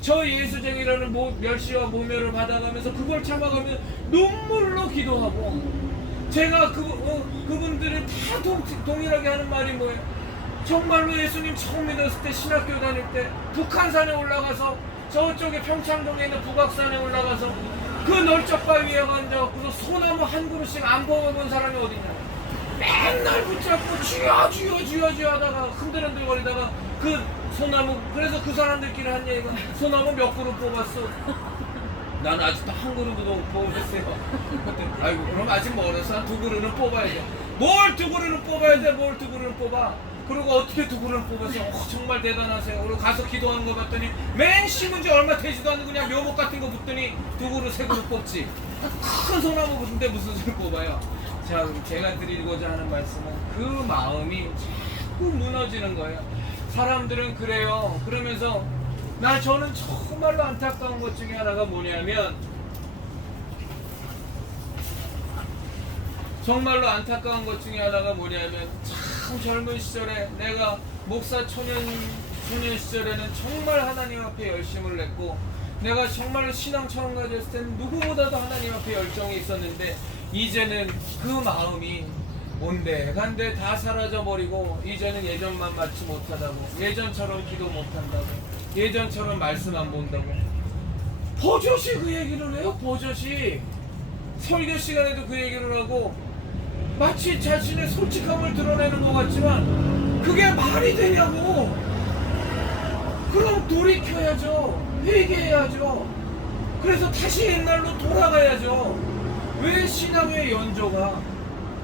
저 예수쟁이라는 멸시와 모멸을 받아가면서 그걸 참아가며 눈물로 기도하고, 제가 그분들을 다 동일하게 하는 말이 뭐예요? 정말로 예수님 처음 믿었을 때, 신학교 다닐 때 북한산에 올라가서, 저쪽에 평창동에 있는 북악산에 올라가서 그 널쩍바위 위에 앉아갖고서 소나무 한 그루씩 안 뽑아본 사람이 어딨냐. 맨날 붙잡고 주여 주여 주여 주여 하다가 흔들흔들거리다가 그 소나무, 그래서 그 사람들끼리 한 얘기가, 소나무 몇 그루 뽑았어? 난 아직도 한 그루도 못 뽑았어요. 아이고, 그럼 아직 멀어서 한 두 그루는 뽑아야 돼. 뭘 두 그루는 뽑아야 돼? 뭘 두 그루는 뽑아? 그리고 어떻게 두 그루를 뽑았어요? 정말 대단하세요. 그리고 가서 기도하는 거 봤더니 맨 심은 지 얼마 되지도 않는 그냥 묘목 같은 거 붙더니 두 그루 세 그루 뽑지. 큰 소나무 붙는데 무슨 수를 뽑아요? 자, 제가 드리고자 하는 말씀은 그 마음이 자꾸 무너지는 거예요. 사람들은 그래요. 그러면서 저는 정말로 안타까운 것 중에 하나가 뭐냐면, 정말로 안타까운 것 중에 하나가 뭐냐면, 참 젊은 시절에 내가 목사 소년 시절에는 정말 하나님 앞에 열심을 냈고, 내가 정말로 신앙 처음 가졌을 때는 누구보다도 하나님 앞에 열정이 있었는데, 이제는 그 마음이 온데간데 다 사라져버리고, 이제는 예전만 맞지 못하다고, 예전처럼 기도 못한다고, 예전처럼 말씀 안 본다고, 버젓이 그 얘기를 해요. 버젓이 설교 시간에도 그 얘기를 하고, 마치 자신의 솔직함을 드러내는 것 같지만 그게 말이 되냐고. 그럼 돌이켜야죠. 회개해야죠. 그래서 다시 옛날로 돌아가야죠. 왜 신앙의 연조가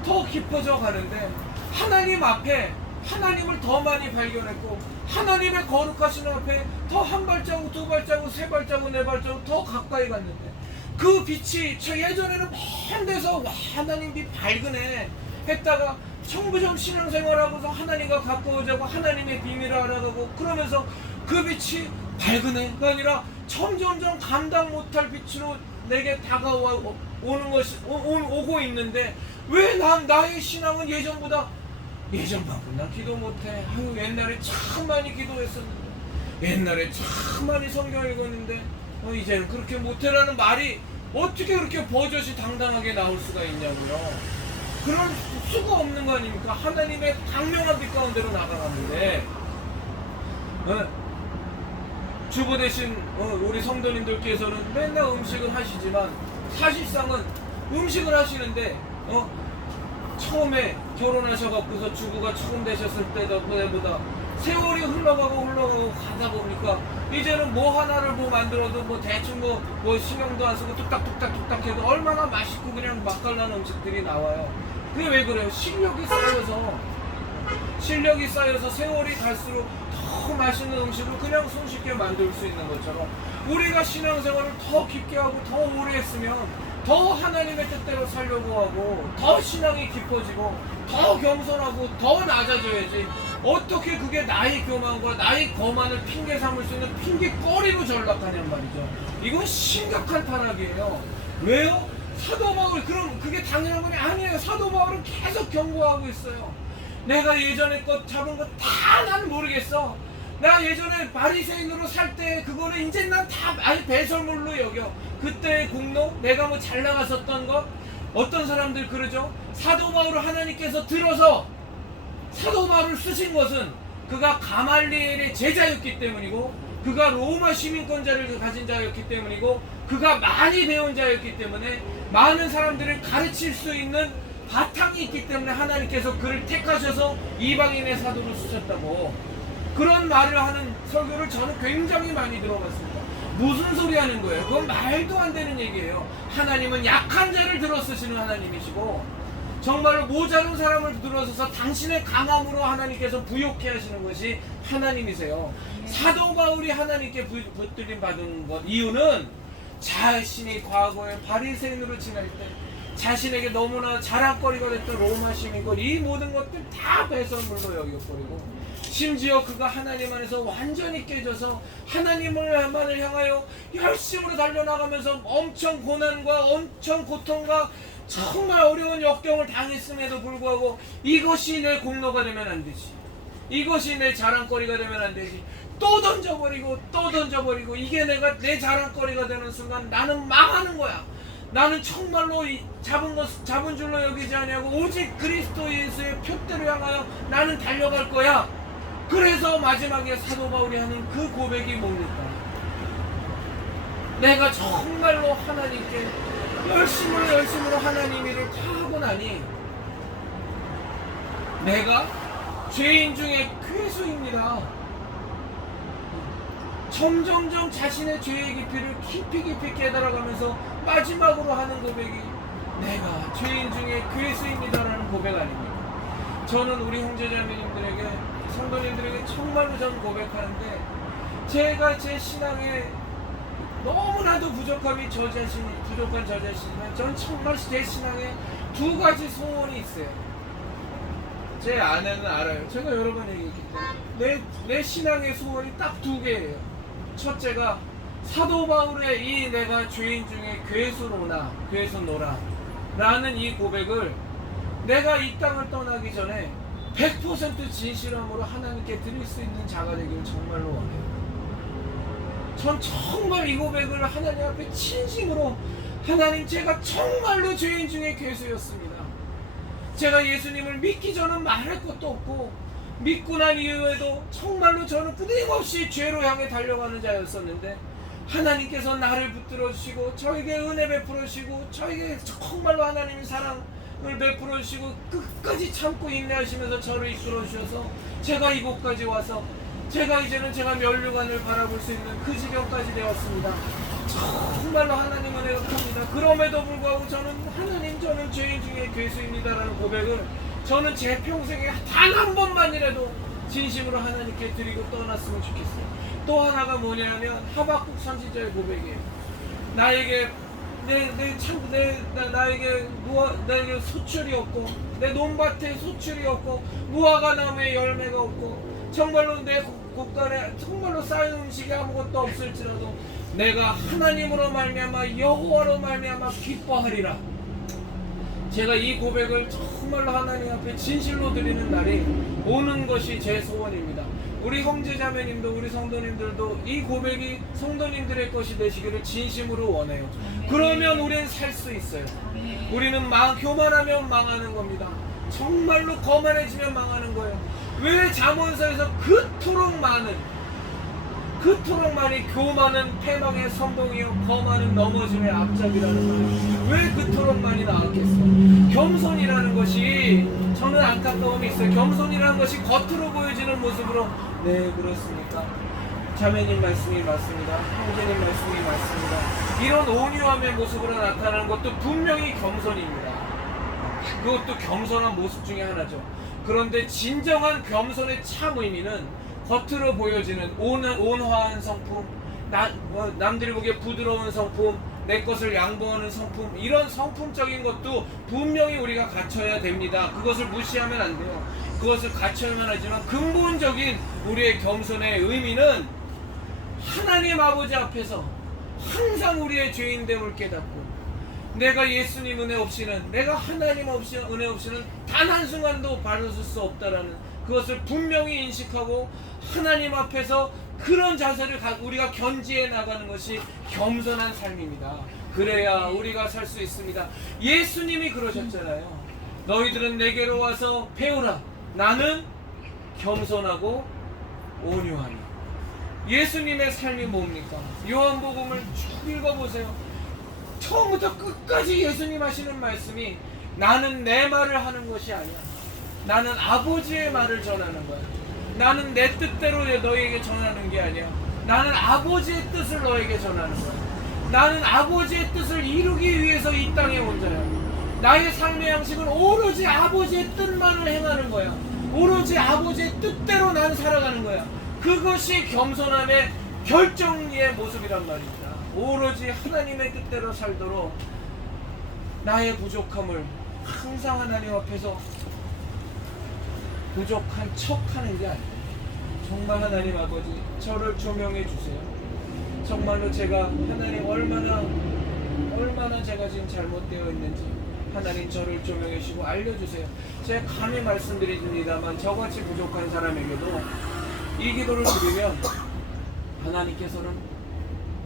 더 깊어져 가는데, 하나님 앞에 하나님을 더 많이 발견했고, 하나님의 거룩하신 앞에 더 한 발자국, 두 발자국, 세 발자국, 네 발자국 더 가까이 갔는데, 그 빛이 예전에는 먼 데서 와 하나님 빛 밝으네 했다가 청부정 신앙생활하고서 하나님과 가까워지고 하나님의 비밀을 알아가고, 그러면서 그 빛이 밝으네가 아니라 점점점 감당 못할 빛으로 내게 다가오는 것이 오고 있는데 왜 나의 신앙은 예전만큼 난 기도 못해. 아유, 옛날에 참 많이 기도했었는데, 옛날에 참 많이 성경 읽었는데 이제는 그렇게 못해라는 말이 어떻게 그렇게 버젓이 당당하게 나올 수가 있냐고요. 그럴 수가 없는 거 아닙니까? 하나님의 강명한 빛 가운데로 나가는데 주부 되신 우리 성도님들께서는 맨날 음식을 하시지만 사실상은 음식을 하시는데 처음에 결혼하셔갖고서 주부가 처음 되셨을 때보다 세월이 흘러가고 가다 보니까 이제는 뭐 하나를 만들어도 대충 신경도 안 쓰고 뚝딱뚝딱 해도 얼마나 맛있고 그냥 맛깔나는 음식들이 나와요. 그게 왜 그래요? 실력이 쌓여서 세월이 갈수록 더 맛있는 음식을 그냥 손쉽게 만들 수 있는 것처럼 우리가 신앙생활을 더 깊게 하고 더 오래 했으면 더 하나님의 뜻대로 살려고 하고 더 신앙이 깊어지고 더 겸손하고 더 낮아져야지. 어떻게 그게 나의 교만과 나의 거만을 핑계 삼을 수 있는 핑계거리로 전락하냔 말이죠. 이건 심각한 타락이에요. 왜요? 사도 바울, 그럼 그게 당연한 건 아니에요. 사도 바울은 계속 경고하고 있어요. 내가 예전에 잡은 거 다 난 모르겠어. 나 예전에 바리새인으로 살 때 그거는 이제 난 다 배설물로 여겨. 그때의 공로, 내가 잘 나갔었던 거. 어떤 사람들 그러죠. 사도 바울을 하나님께서 들어서 사도 바울을 쓰신 것은 그가 가말리엘의 제자였기 때문이고, 그가 로마 시민권자를 가진 자였기 때문이고, 그가 많이 배운 자였기 때문에 많은 사람들을 가르칠 수 있는 바탕이 있기 때문에 하나님께서 그를 택하셔서 이방인의 사도로 쓰셨다고. 그런 말을 하는 설교를 저는 굉장히 많이 들어봤습니다. 무슨 소리 하는 거예요? 그건 말도 안 되는 얘기예요. 하나님은 약한 자를 들어 쓰시는 하나님이시고, 정말로 모자른 사람을 들어서서 당신의 강함으로 하나님께서 부욕해 하시는 것이 하나님이세요. 사도 바울이 하나님께 붙들림 받은 것 이유는 자신이 과거에 바리새인으로 지낼 때 자신에게 너무나 자랑거리가 됐던 로마 시민권, 이 모든 것들 다 배설물로 여겨버리고, 심지어 그가 하나님 안에서 완전히 깨져서 하나님만을 향하여 열심으로 달려나가면서 엄청 고난과 엄청 고통과 정말 어려운 역경을 당했음에도 불구하고 이것이 내 공로가 되면 안 되지, 이것이 내 자랑거리가 되면 안 되지, 또 던져버리고 이게 내 자랑거리가 되는 순간 나는 망하는 거야. 나는 정말로 잡은 줄로 여기지 아니하고 오직 그리스도 예수의 표대를 향하여 나는 달려갈 거야. 그래서 마지막에 사도 바울이 하는 그 고백이 뭡니까? 내가 정말로 하나님께 열심으로 하나님 일을 다 하고 나니 내가 죄인 중에 괴수입니다. 점점점 자신의 죄의 깊이를 깊이 깨달아가면서 마지막으로 하는 고백이 내가 죄인 중에 괴수입니다라는 고백 아닙니까? 저는 우리 형제자매님들에게, 성도님들에게 정말로 전 고백하는데, 제가 제 신앙에 너무나도 부족한 저 자신이지만 전 정말 제 신앙에 두 가지 소원이 있어요. 제 아내는 알아요. 제가 여러 번 얘기했기 때문에 내 신앙의 소원이 딱 두 개예요. 첫째가 사도 바울의 이 내가 죄인 중에 괴수노라 라는 이 고백을 내가 이 땅을 떠나기 전에 100% 진실함으로 하나님께 드릴 수 있는 자가 되기를 정말로 원해요. 전 정말 이 고백을 하나님 앞에 진심으로, 하나님, 제가 정말로 죄인 중에 괴수였습니다. 제가 예수님을 믿기 전은 말할 것도 없고, 믿고 난 이후에도 정말로 저는 끊임없이 죄로 향해 달려가는 자였었는데, 하나님께서 나를 붙들어 주시고 저에게 은혜 베풀어 주시고 저에게 정말로 하나님의 사랑을 베풀어 주시고 끝까지 참고 인내하시면서 저를 이끌어 주셔서 제가 이곳까지 와서 이제는 제가 면류관을 바라볼 수 있는 그 지경까지 되었습니다. 정말로 하나님 은혜가 큽니다. 그럼에도 불구하고 저는 죄인 중에 괴수입니다라는 고백을 저는 제 평생에 단 한 번만이라도 진심으로 하나님께 드리고 떠났으면 좋겠어요. 또 하나가 뭐냐면 하박국 선지자의 고백이에요. 나에게 나에게 소출이 없고 내 논밭에 소출이 없고 무화과 나무에 열매가 없고 정말로 내 곳간에 정말로 쌓인 음식이 아무것도 없을지라도 내가 하나님으로 말미암아 여호와로 말미암아 기뻐하리라. 제가 이 고백을 정말로 하나님 앞에 진실로 드리는 날이 오는 것이 제 소원입니다. 우리 형제자매님도 우리 성도님들도 이 고백이 성도님들의 것이 되시기를 진심으로 원해요. 그러면 우리는 살 수 있어요. 우리는 교만하면 망하는 겁니다. 정말로 거만해지면 망하는 거예요. 왜 잠언서에서 그토록 많이 교만은 패망의 선봉이요 거만은 넘어짐의 앞잡이라는 거예요. 왜 그토록 많이 나왔겠어? 겸손이라는 것이, 저는 안타까움이 있어요. 겸손이라는 것이 겉으로 보여지는 모습으로, 네 그렇습니까? 자매님 말씀이 맞습니다. 형제님 말씀이 맞습니다. 이런 온유함의 모습으로 나타나는 것도 분명히 겸손입니다. 그것도 겸손한 모습 중에 하나죠. 그런데 진정한 겸손의 참 의미는 겉으로 보여지는 온화한 성품, 남들이 보기에 부드러운 성품, 내 것을 양보하는 성품, 이런 성품적인 것도 분명히 우리가 갖춰야 됩니다. 그것을 무시하면 안 돼요. 그것을 갖춰야만 하지만 근본적인 우리의 겸손의 의미는 하나님 아버지 앞에서 항상 우리의 죄인됨을 깨닫고, 내가 예수님 은혜 없이는, 내가 하나님 없이 은혜 없이는 단 한순간도 바라설 수 없다라는 그것을 분명히 인식하고 하나님 앞에서 그런 자세를 우리가 견지해 나가는 것이 겸손한 삶입니다. 그래야 우리가 살 수 있습니다. 예수님이 그러셨잖아요. 너희들은 내게로 와서 배우라. 나는 겸손하고 온유하니. 예수님의 삶이 뭡니까? 요한복음을 쭉 읽어보세요. 처음부터 끝까지 예수님 하시는 말씀이 나는 내 말을 하는 것이 아니야. 나는 아버지의 말을 전하는 거야. 나는 내 뜻대로 너희에게 전하는 게 아니야. 나는 아버지의 뜻을 너에게 전하는 거야. 나는 아버지의 뜻을 이루기 위해서 이 땅에 온 자야. 나의 삶의 양식은 오로지 아버지의 뜻만을 행하는 거야. 오로지 아버지의 뜻대로 난 살아가는 거야. 그것이 겸손함의 결정의 모습이란 말입니다. 오로지 하나님의 뜻대로 살도록 나의 부족함을 항상 하나님 앞에서 부족한 척하는 게 아니에요. 정말 하나님 아버지, 저를 조명해 주세요. 정말로 제가 하나님 얼마나 제가 지금 잘못되어 있는지 하나님 저를 조명해 주시고 알려주세요. 제가 감히 말씀드립니다만 저같이 부족한 사람에게도 이 기도를 드리면 하나님께서는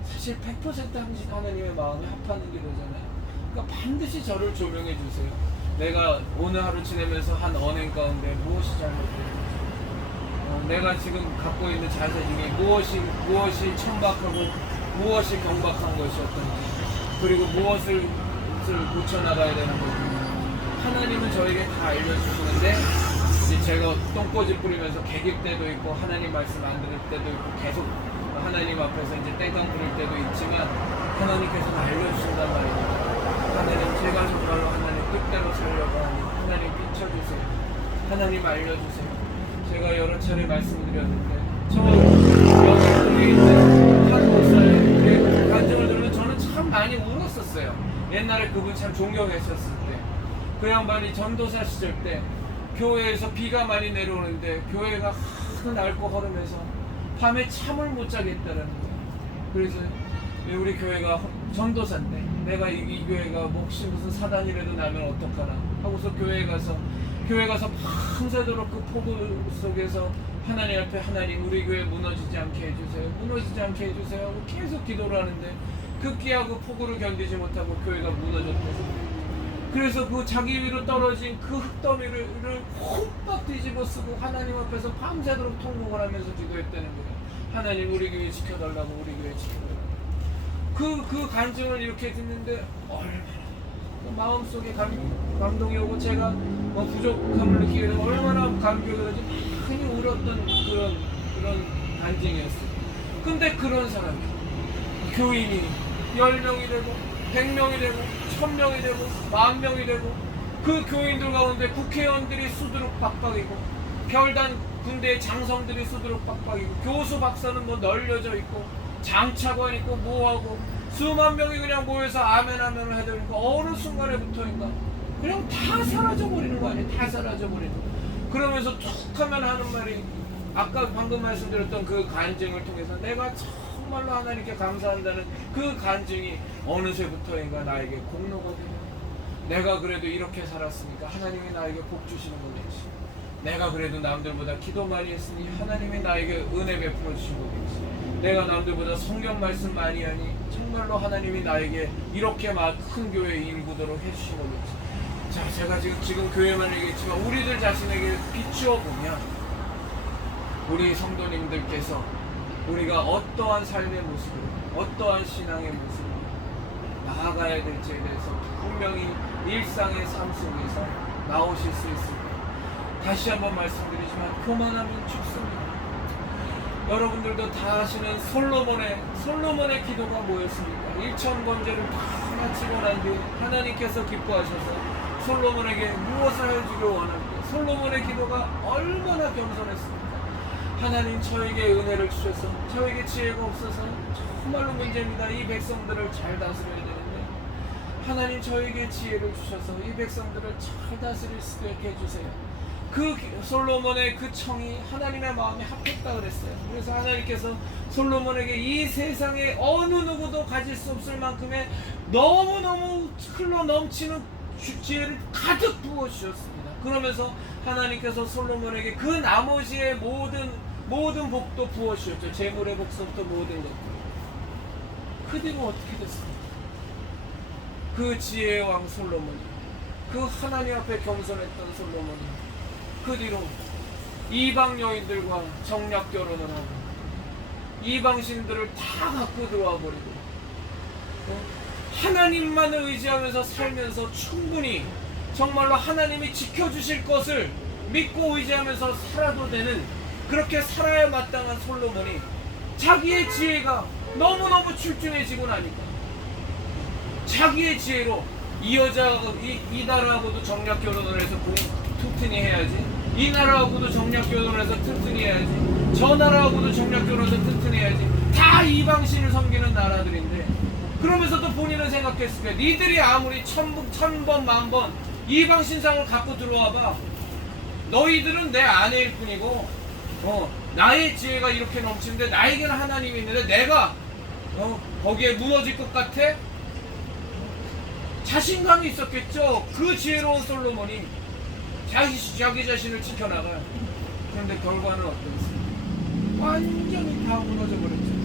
사실 100% 하나님의 마음에 합하는 기도잖아요. 그러니까 반드시 저를 조명해 주세요. 내가 오늘 하루 지내면서 한 언행 가운데 무엇이 잘못되었는지, 내가 지금 갖고 있는 자세 중에 무엇이 천박하고 무엇이 경박한 것이었던지, 그리고 무엇을 고쳐나가야 되는 건지 하나님은 저에게 다 알려주시는데, 이제 제가 똥꼬집 부리면서 개길 때도 있고 하나님 말씀 안 들을 때도 있고 계속 하나님 앞에서 이제 땡깡 부릴 때도 있지만 하나님께서는 알려주신단 말입니다. 하나님, 제가 정말로 하나님 뜻대로 살려고 하니 하나님 비춰주세요. 하나님 알려주세요. 제가 여러 차례 말씀드렸는데 저 영월동에 있는 한 목사의 간증을 들으면 저는 참 많이 울었었어요. 옛날에 그분 참 존경했었을 때, 그 양반이 전도사 시절 때 교회에서 비가 많이 내려오는데 교회가 하도 낡고 허름해서 밤에 잠을 못 자겠다라는 거예요. 그래서 우리 교회가 전도사인데 내가 이 교회가 혹시 무슨 사단이라도 나면 어떡하나 하고서 교회 가서 밤새도록 그 폭우 속에서 하나님 앞에, 하나님 우리 교회 무너지지 않게 해주세요, 무너지지 않게 해주세요 하고 계속 기도를 하는데 급기야그 폭우를 견디지 못하고 교회가 무너졌대요. 그래서 그 자기 위로 떨어진 그 흙더미를 홈박 뒤집어 쓰고 하나님 앞에서 밤새도록 통곡을 하면서 기도했다는 거예요. 하나님 우리 교회 지켜달라고, 우리 교회 지켜달라고. 그 간증을 이렇게 듣는데 얼마나 마음속에 감동이 오고, 제가 부족함을 느끼게 되면 얼마나 감격이 되지 많이 울었던 그런 간증이었어요. 근데 그런 사람이 교인이 10명이 되고 100명이 되고 1000명이 되고 10,000명이 되고, 그 교인들 가운데 국회의원들이 수두룩 빡빡이고 별단 군대의 장성들이 수두룩 빡빡이고 교수 박사는 널려져 있고 장차관 있고 뭐하고 수만 명이 그냥 모여서 아멘 아멘을 해드리니까 어느 순간에부터인가 그냥 다 사라져버리는 거 아니에요. 다 사라져버리는 거. 그러면서 툭 하면 하는 말이, 아까 방금 말씀드렸던 그 간증을 통해서 내가 정말로 하나님께 감사한다는 그 간증이 어느새부터인가 나에게 공로가 되며, 내가 그래도 이렇게 살았으니까 하나님이 나에게 복 주시는 거겠지. 내가 그래도 남들보다 기도 많이 했으니 하나님이 나에게 은혜 베풀어 주신 거겠지. 내가 남들보다 성경 말씀 많이 하니 정말로 하나님이 나에게 이렇게 막 큰 교회 일구도록 해주신 거겠지. 자, 제가 지금 교회만 얘기했지만 우리들 자신에게 비추어 보면 우리 성도님들께서 우리가 어떠한 삶의 모습으로, 어떠한 신앙의 모습으로 나아가야 될지에 대해서 분명히 일상의 삶 속에서 나오실 수 있습니다. 다시 한번 말씀드리지만 교만하면 죽습니다. 여러분들도 다 아시는 솔로몬의 기도가 뭐였습니까? 1000번제를 다 마치고 난 뒤에 하나님께서 기뻐하셔서 솔로몬에게 무엇을 해주길 원합니까? 솔로몬의 기도가 얼마나 겸손했습니까? 하나님, 저에게 은혜를 주셔서 저에게 지혜가 없어서 정말로 문제입니다. 이 백성들을 잘 다스려야 되는데 하나님, 저에게 지혜를 주셔서 이 백성들을 잘 다스릴 수 있게 해주세요. 그 솔로몬의 그 청이 하나님의 마음에 합했다 그랬어요. 그래서 하나님께서 솔로몬에게 이 세상에 어느 누구도 가질 수 없을 만큼의 너무너무 흘러 넘치는 지혜를 가득 부어주셨습니다. 그러면서 하나님께서 솔로몬에게 그 나머지의 모든 복도 부어주셨죠. 재물의 복서부터 모든 것들. 그 뒤로 어떻게 됐습니까? 그 지혜의 왕 솔로몬이, 그 하나님 앞에 겸손했던 솔로몬이 그 뒤로 이방 여인들과 정략 결혼을 하고 이방신들을 다 갖고 들어와 버리고 하나님만을 의지하면서 살면서 충분히 정말로 하나님이 지켜주실 것을 믿고 의지하면서 살아도 되는, 그렇게 살아야 마땅한 솔로몬이 자기의 지혜가 너무너무 출중해지고 나니까 자기의 지혜로 이 여자하고 이 나라하고도 정략 결혼을 해서 튼튼히 해야지, 이 나라하고도 정략 결혼을 해서 튼튼히 해야지, 저 나라하고도 정략 결혼을 해서 튼튼히 해야지. 다 이방신을 섬기는 나라들인데 그러면서도 본인은 생각했을 거야. 니들이 아무리 천번 만번 이방신상을 갖고 들어와봐, 너희들은 내 아내일 뿐이고 나의 지혜가 이렇게 넘치는데 나에게는 하나님이 있는데 내가 거기에 무너질 것 같아? 자신감이 있었겠죠. 그 지혜로운 솔로몬이 자기 자신을 지켜나가요. 그런데 결과는 어땠어요? 완전히 다 무너져 버렸죠.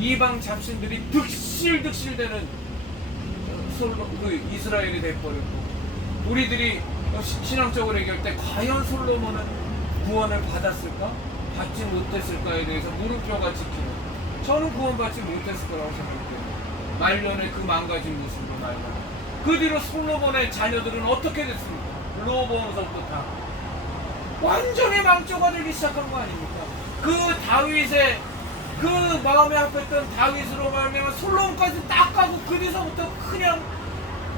이방 잡신들이 득실득실대는 그 이스라엘이 돼버렸고, 우리들이 신앙적으로 얘기할 때 과연 솔로몬은 구원을 받았을까? 받지 못했을까에 대해서 물음표가 찍히는, 저는 구원받지 못했을 거라고 생각해요. 말년의 그 망가진 모습으로 말이야. 그 뒤로 솔로몬의 자녀들은 어떻게 됐습니까? 로보암서부터 다 완전히 망조가 되기 시작한 거 아닙니까? 그 다윗의 그 마음에 합했던 다윗으로 말하면 솔로몬까지 딱 가고 그 뒤서부터 그냥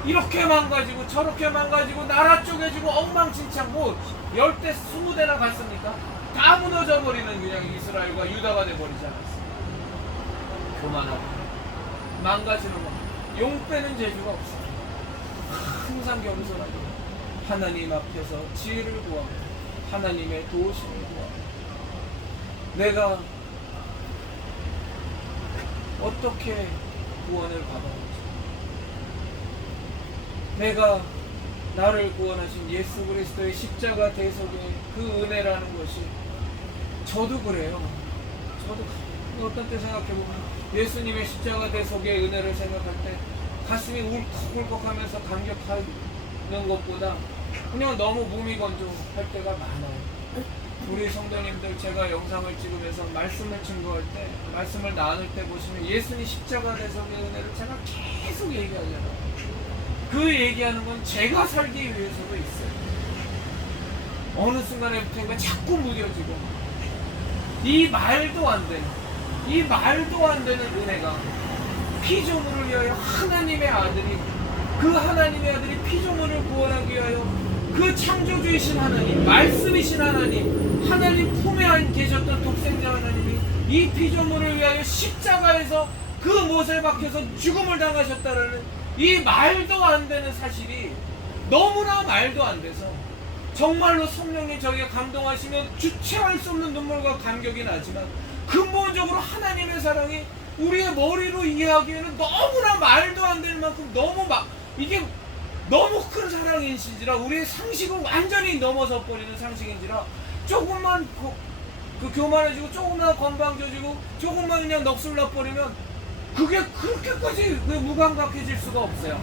이렇게 망가지고 저렇게 망가지고 나라 쪼개지고 엉망진창, 뭐 10대 20대나 갔습니까? 다 무너져 버리는 그냥 이스라엘과 유다가 돼버리지 않았어요. 교만하고 망가지는 거, 용 빼는 재주가 없어요. 항상 겸손하고 하나님 앞에서 지혜를 구하고 하나님의 도우심을 구하고, 내가 어떻게 구원을 받아야지, 내가 나를 구원하신 예수 그리스도의 십자가 대속의 그 은혜라는 것이, 저도 그래요. 저도 어떤 때 생각해보면 예수님의 십자가 대속의 은혜를 생각할 때 가슴이 울컥울컥하면서 감격하는 것보다 그냥 너무 무미건조할 때가 많아요. 우리 성도님들, 제가 영상을 찍으면서 말씀을 증거할 때, 말씀을 나눌 때 보시면 예수님 십자가 대속의 은혜를 제가 계속 얘기하잖아요. 그 얘기하는 건 제가 살기 위해서도 있어요. 어느 순간에부터인가 자꾸 무뎌지고, 이 말도 안 되는 은혜가 피조물을 위하여 하나님의 아들이, 그 하나님의 아들이 피조물을 구원하기 위하여 그 창조주이신 하나님, 말씀이신 하나님 품에 안 계셨던 독생자 하나님이 이 피조물을 위하여 십자가에서 그 못에 박혀서 죽음을 당하셨다라는 이 말도 안 되는 사실이 너무나 말도 안 돼서 정말로 성령님 저에게 감동하시면 주체할 수 없는 눈물과 감격이 나지만, 근본적으로 하나님의 사랑이 우리의 머리로 이해하기에는 너무나 말도 안 될 만큼 이게 너무 큰 사랑인지라 우리의 상식을 완전히 넘어서 버리는 상식인지라 조금만 그 교만해지고 조금만 건방져지고 조금만 그냥 넋을 놔버리면 그게 그렇게까지 무감각해질 수가 없어요.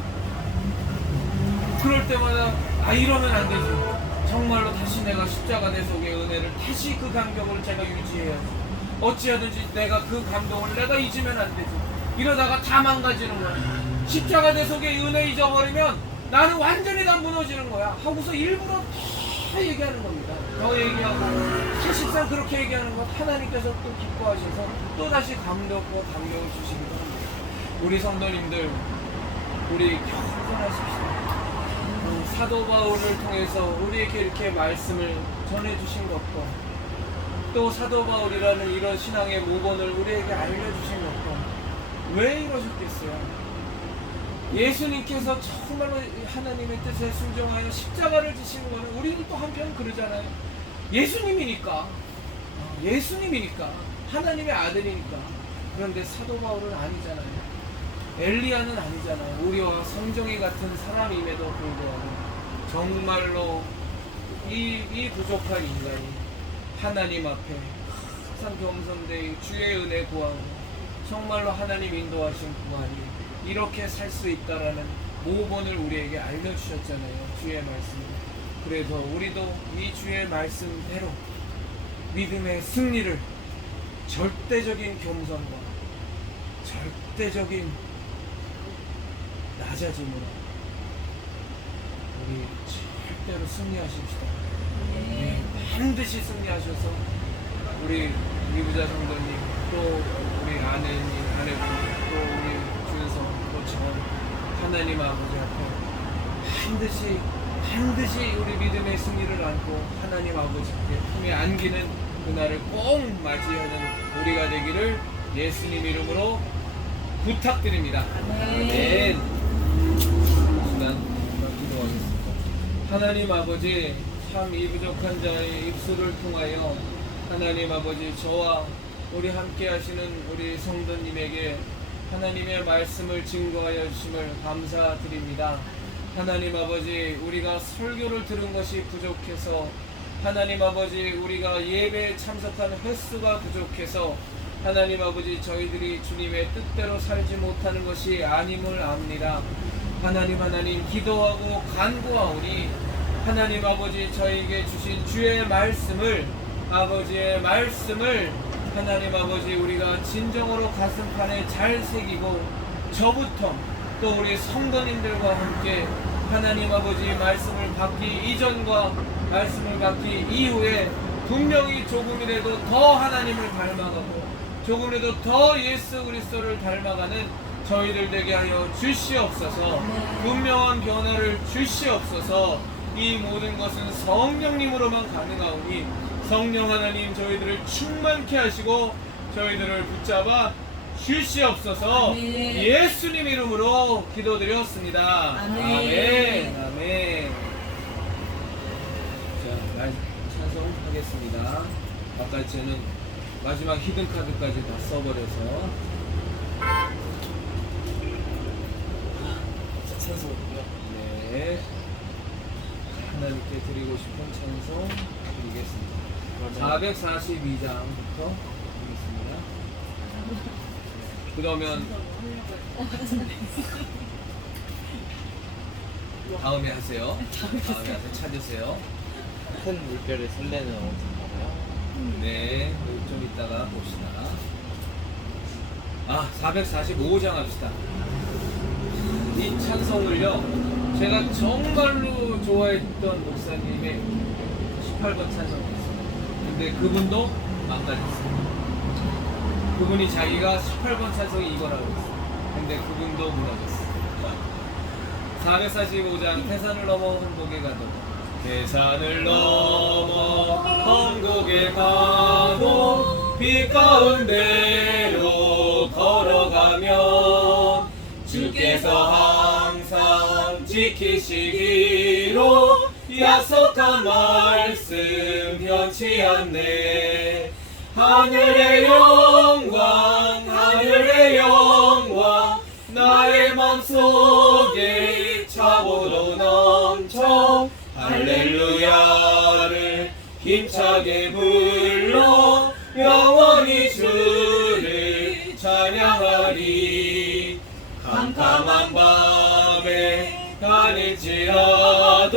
그럴 때마다 이러면 안 되지. 정말로 다시 내가 십자가 대속의 은혜를 다시 그 감격을 제가 유지해야지. 어찌하든지 내가 그 감동을 내가 잊으면 안 되지. 이러다가 다 망가지는 거야. 십자가 대속의 은혜 잊어버리면 나는 완전히 다 무너지는 거야 하고서 일부러 다 얘기하는 겁니다. 더 얘기하고 사실상 그렇게 얘기하는 것 하나님께서 또 기뻐하셔서 또다시 감격을 주시기도 합니다. 우리 성도님들 우리 겸손하십시오. 사도 바울을 통해서 우리에게 이렇게 말씀을 전해주신 것도 또 사도 바울이라는 이런 신앙의 모본을 우리에게 알려주신 것도 왜 이러셨겠어요? 예수님께서 정말로 하나님의 뜻에 순종하여 십자가를 지시는 것은 우리는 또 한편 그러잖아요. 예수님이니까 하나님의 아들이니까. 그런데 사도 바울은 아니잖아요. 엘리야는 아니잖아요. 우리와 성정이 같은 사람임에도 불구하고 정말로 이 부족한 인간이 하나님 앞에 항상 겸손되이 주의 은혜 구하고 정말로 하나님 인도하신 구하니 이렇게 살 수 있다라는 모본을 우리에게 알려주셨잖아요. 주의 말씀을. 그래서 우리도 이 주의 말씀대로 믿음의 승리를 절대적인 겸손과 절대적인 낮아짐으로 우리 절대로 승리하십시다. 네, 반드시 승리하셔서 우리 미부자 성도님 또 우리 아내분 또 우리 주연성 또 저 하나님 아버지 앞에 반드시 우리 믿음의 승리를 안고 하나님 아버지께 품에 안기는 그날을 꼭 맞이하는 우리가 되기를 예수님 이름으로 부탁드립니다. 아멘. 시간 기도하겠습니다. 하나님 아버지 참 이 부족한 자의 입술을 통하여 하나님 아버지 저와 우리 함께 하시는 우리 성도님에게 하나님의 말씀을 증거하여 주심을 감사드립니다. 하나님 아버지 우리가 설교를 들은 것이 부족해서 하나님 아버지 우리가 예배에 참석하는 횟수가 부족해서 하나님 아버지 저희들이 주님의 뜻대로 살지 못하는 것이 아님을 압니다. 하나님 기도하고 간구하오니 하나님 아버지 저에게 주신 주의 말씀을 아버지의 말씀을 하나님 아버지 우리가 진정으로 가슴판에 잘 새기고 저부터 또 우리 성도님들과 함께 하나님 아버지 말씀을 받기 이전과 말씀을 받기 이후에 분명히 조금이라도 더 하나님을 닮아가고 조금이라도 더 예수 그리스도를 닮아가는 저희들 되게 하여 주시옵소서. 분명한 변화를 주시옵소서. 이 모든 것은 성령님으로만 가능하오니 성령 하나님 저희들을 충만케 하시고 저희들을 붙잡아 주시옵소서. 예수님 이름으로 기도드렸습니다. 아멘. 아멘. 자, 찬송하겠습니다. 아까 저는 마지막 히든카드까지 다 써버려서 찬송이요? 네, 하나님께 드리고 싶은 찬송 드리겠습니다. 442장부터 하겠습니다. 그러면 다음에 하세요. 다음에 하세요. 찾으세요. 큰 물결의 설레는 어떻게 알아요? 네, 좀 이따가 봅시다. 445장 합시다. 이 찬송을요, 제가 정말로 좋아했던 목사님의 18번 찬송이었어요. 근데 그분도 망가졌어요. 그분이 자기가 18번 찬송이 이거라고 했어요. 근데 그분도 무너졌어요. 445장 태산을 넘어 한복에 가도 태산을 넘어 한복에 가도 빛 가운데로 걸어가면 주께서 항상 지키시기로 약속한 말씀 변치 않네. 하늘의 영광 하늘의 영광 나의 맘속에 차고도 넘쳐 할렐루야를 힘차게 불러 영원히 주를 찬양하리. 캄캄한 밤에 다닐지라도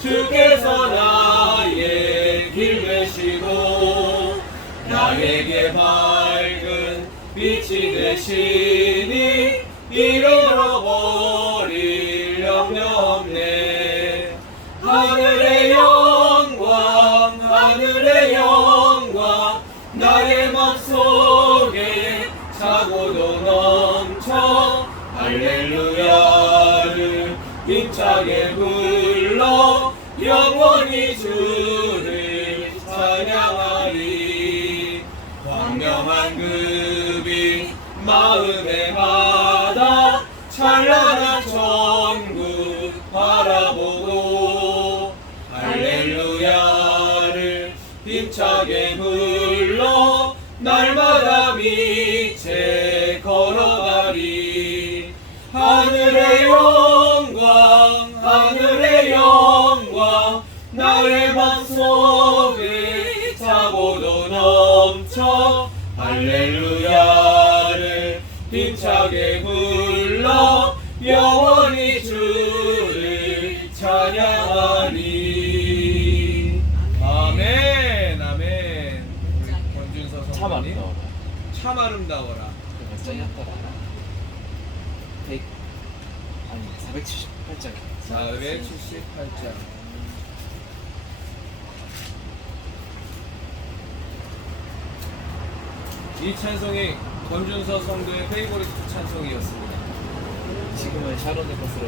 주께서 나의 길 되시고 나에게 밝은 빛이 되시니 잃어버릴 염려 없네. 하늘의 영광 하늘의 영광 나의 맘속에 차고도 넘쳐 할렐루야를 힘차게 불러 영원히 주를 찬양하리. 광명한 그 빛 마음에 받아 찬란한 천국 바라보고 할렐루야를 힘차게 불러 날마다 빛에 걸어가리. 하늘의 영광 하늘의 영광 나의 맘속에 차고도 넘쳐 할렐루야를 힘차게 불러 영원히 주를 찬양하리. 아멘 아멘. 우리 권준서 참 성도님 아름다워라. 참 아름다워라. 몇 장이었더라? 478장. 478장. 이 찬송이 권준서 성도의 페이보리트 찬송이었습니다. 지금은 샤론의 것으로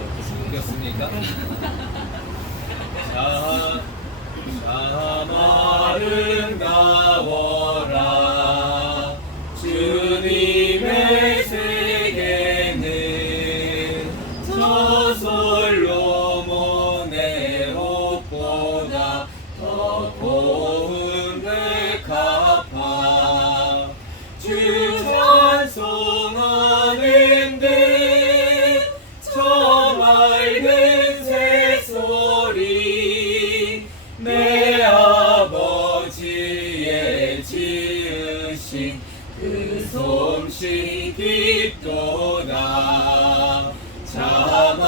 이겼습니까? 참 아름다워라 주님의 세계는 저 솔로몬의 옷보다 더 고운 백합화. 주 찬송하는데 저 맑은 새소리 내 아버지의 지으신 그 솜씨 깊도다. 참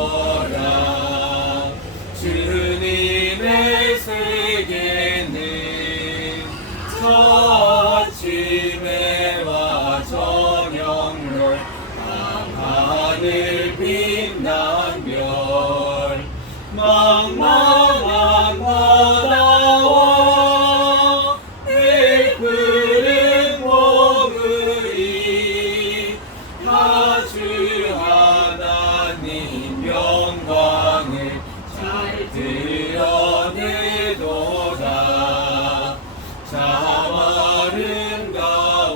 아름다워라 주님의 세계는 저 아침에와 저녁로 하늘 빛난 별 망망한 바다와 푸른 봉우리 다 주 하나님 영광을 잘 드러내도다. 참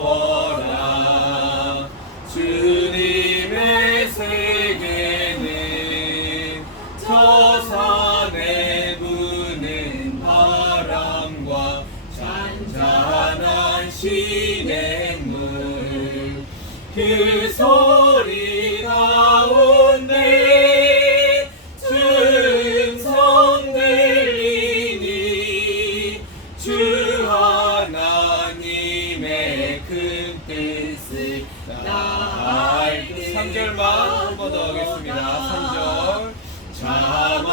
아름다워라 주님의 세계는 저 산에 부는 바람과 잔잔한 시냇물 그 소리 가운데 음성 들리니 주 하나님의 큰 뜻을 날 3절만 한 번 더 하겠습니다. 3절 참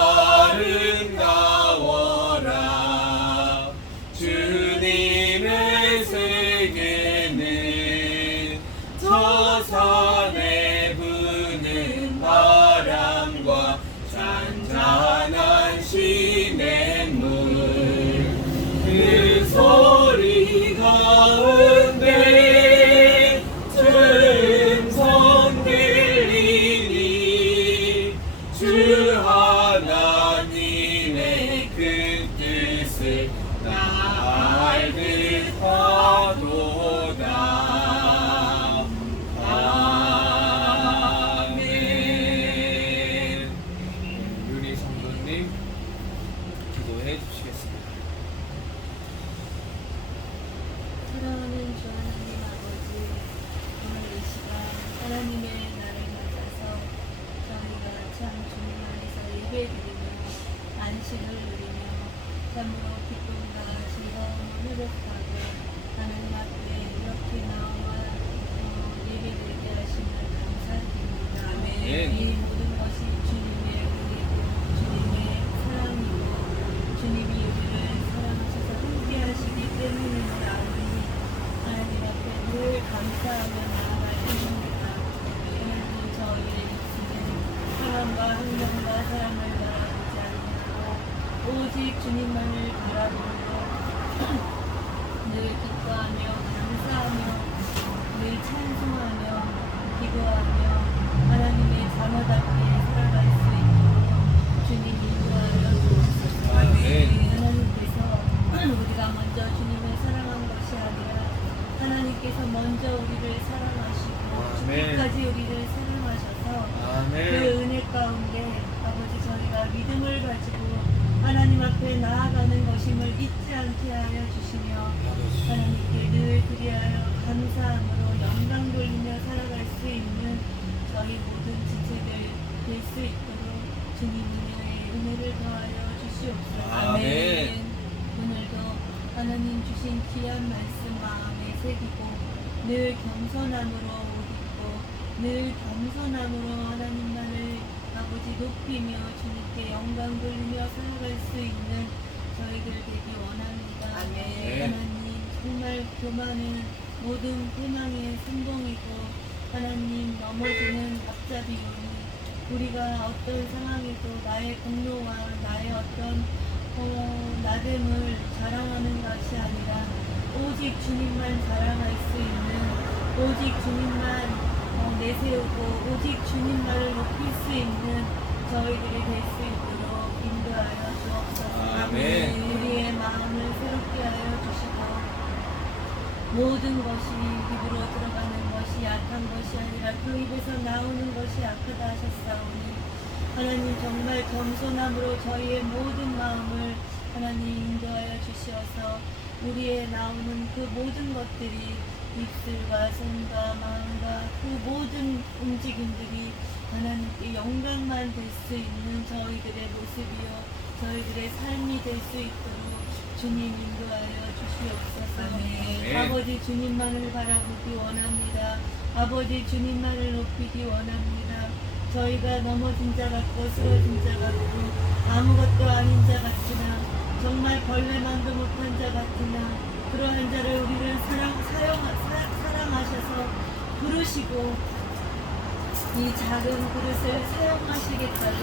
아름다워라 주님의 세계는 저 산에 부는 바람과 잔잔한 시냇물 그 소리 가운데 음성 들리니 예배드리며 안식을 누리며 참으로 기쁨과 즐거움을 회복하고 하나님 앞에 이렇게 나와 예배드리게 하심을 감사드립니다. 아멘. 이 모든 것이 주님의 은혜고 주님의 사랑이고 주님이 우리를 사랑하셔서 함께 하시기 때문임을 아오니 하나님 앞에 늘 감사하며 나아갈 뿐입니다. 하나님 저희의 입술은 사랑과 흥명과 사랑을 바라보지 아니하고 오직 주님만을 바라보며 늘 기뻐하며 감사하며 늘 찬송하며 기도하며 하나님의 자녀답게 살아갈 수 있도록 주님 인도하여 주옵소서. 아멘. 하나님께서 우리가 먼저 주님을 사랑한 것이 아니라 하나님께서 먼저 우리를 사랑하시고 아멘. 끝까지 우리를 사랑하셔서 그 아멘. 은혜 가운데 아버지 저희가 믿음을 가지고 하나님 앞에 나아가는 것임을 잊지 않게 하여 주시며 하나님께 늘 그리하여 감사함으로 영광 돌리며 살아갈 수 있는 저희 모든 지체들 될 수 있도록 주님의 은혜를 더하여 주시옵소서. 아멘. 오늘도 하나님 주신 귀한 말씀 마음에 새기고 늘 겸손함으로 옷 입고 늘 겸손함으로 하나님만을 아버지 높이며 주님께 영광 돌리며 살아갈 수 있는 저희들 되기 원합니다. 아멘. 하나님 정말 교만은 모든 태망의 선봉이고 하나님 넘어지는 앞잡이오니 우리가 어떤 상황에도 나의 공로와 나의 어떤 나됨을 자랑하는 것이 아니라 오직 주님만 자랑할 수 있는 오직 주님만 내세우고 오직 주님만을 높일 수 있는 저희들이 될 수 있도록 인도하여 주옵소서. 아멘. 우리의 마음을 새롭게 하여 주시고 모든 것이 입으로 들어가는 것이 약한 것이 아니라 그 입에서 나오는 것이 약하다 하셨사오니 하나님 정말 겸손함으로 저희의 모든 마음을 하나님 인도하여 주시어서 우리의 나오는 그 모든 것들이 입술과 손과 마음과 그 모든 움직임들이 하나님께 영광만 될 수 있는 저희들의 모습이요 저희들의 삶이 될 수 있도록 주님 인도하여 주시옵소서. 아멘. 아버지 주님만을 바라보기 원합니다. 아버지 주님만을 높이기 원합니다. 저희가 넘어진 자 같고 쓰러진 자 같고 아무것도 아닌 자 같으나 정말 벌레만도 못한 자 같으나 그러한 자를 우리를 사랑하셔서 부르시고 이 작은 그릇을 사용하시겠다고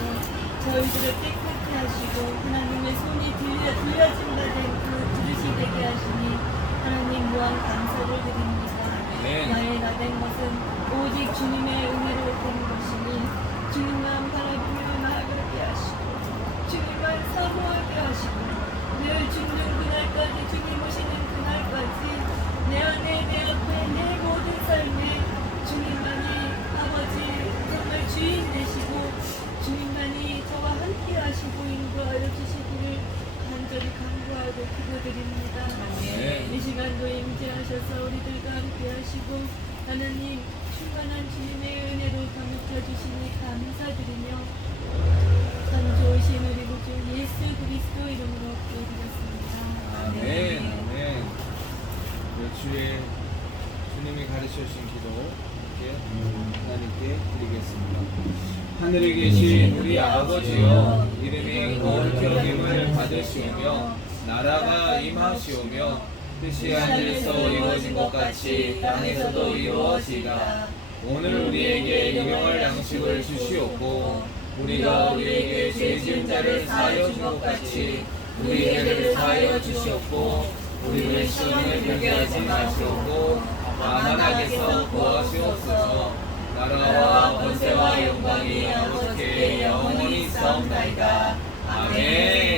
저희들을 깨끗게 하시고 하나님의 손이 들려진 바된 그 그릇이 되게 하시니 하나님 무한 감사를 드립니다. 아멘. 나의 나된 것은 오직 주님의 은혜로 된 것이니 주님만 바라보며 나아가게 하시고 주님만 사모하게 하시고 늘 죽는 그날까지 주님 오시는 그날까지 내 안에 내 앞에 내 모든 삶에 주님만이 아버지 정말 주인 되시고 주님만이 저와 함께 하시고 인도하여 주시기를 간절히 간구하고 기도드립니다. 아멘. 이 시간도 임재하셔서 우리들과 함께 하시고 하나님 충만한 주님의 은혜로 감싸 주시니 감사드리며 참 좋으신 우리 구주 예수 그리스도 이름으로 기도드렸습니다. 아멘. 아멘. 주의 주님이 가르쳐 주신 기도 하나님께 드리겠습니다. 하늘에 계신 우리 아버지여 이름이 거룩히 여김을 받으시오며 나라가 임하시오며 뜻이 하늘에서 이루어진 것 같이 땅에서도 이루어지이다. 오늘 우리에게 일용할 양식을 주시옵고 우리가 우리에게 죄 지은 자를 사하여 준 것 같이 우리 죄를 사하여 주시옵고 우리를 시험에 들게 하지 마시옵고 다만 악에서 구하시옵소서. 나라와 권세와 영광이 아버지께 영원히 있사옵나이다. 아멘.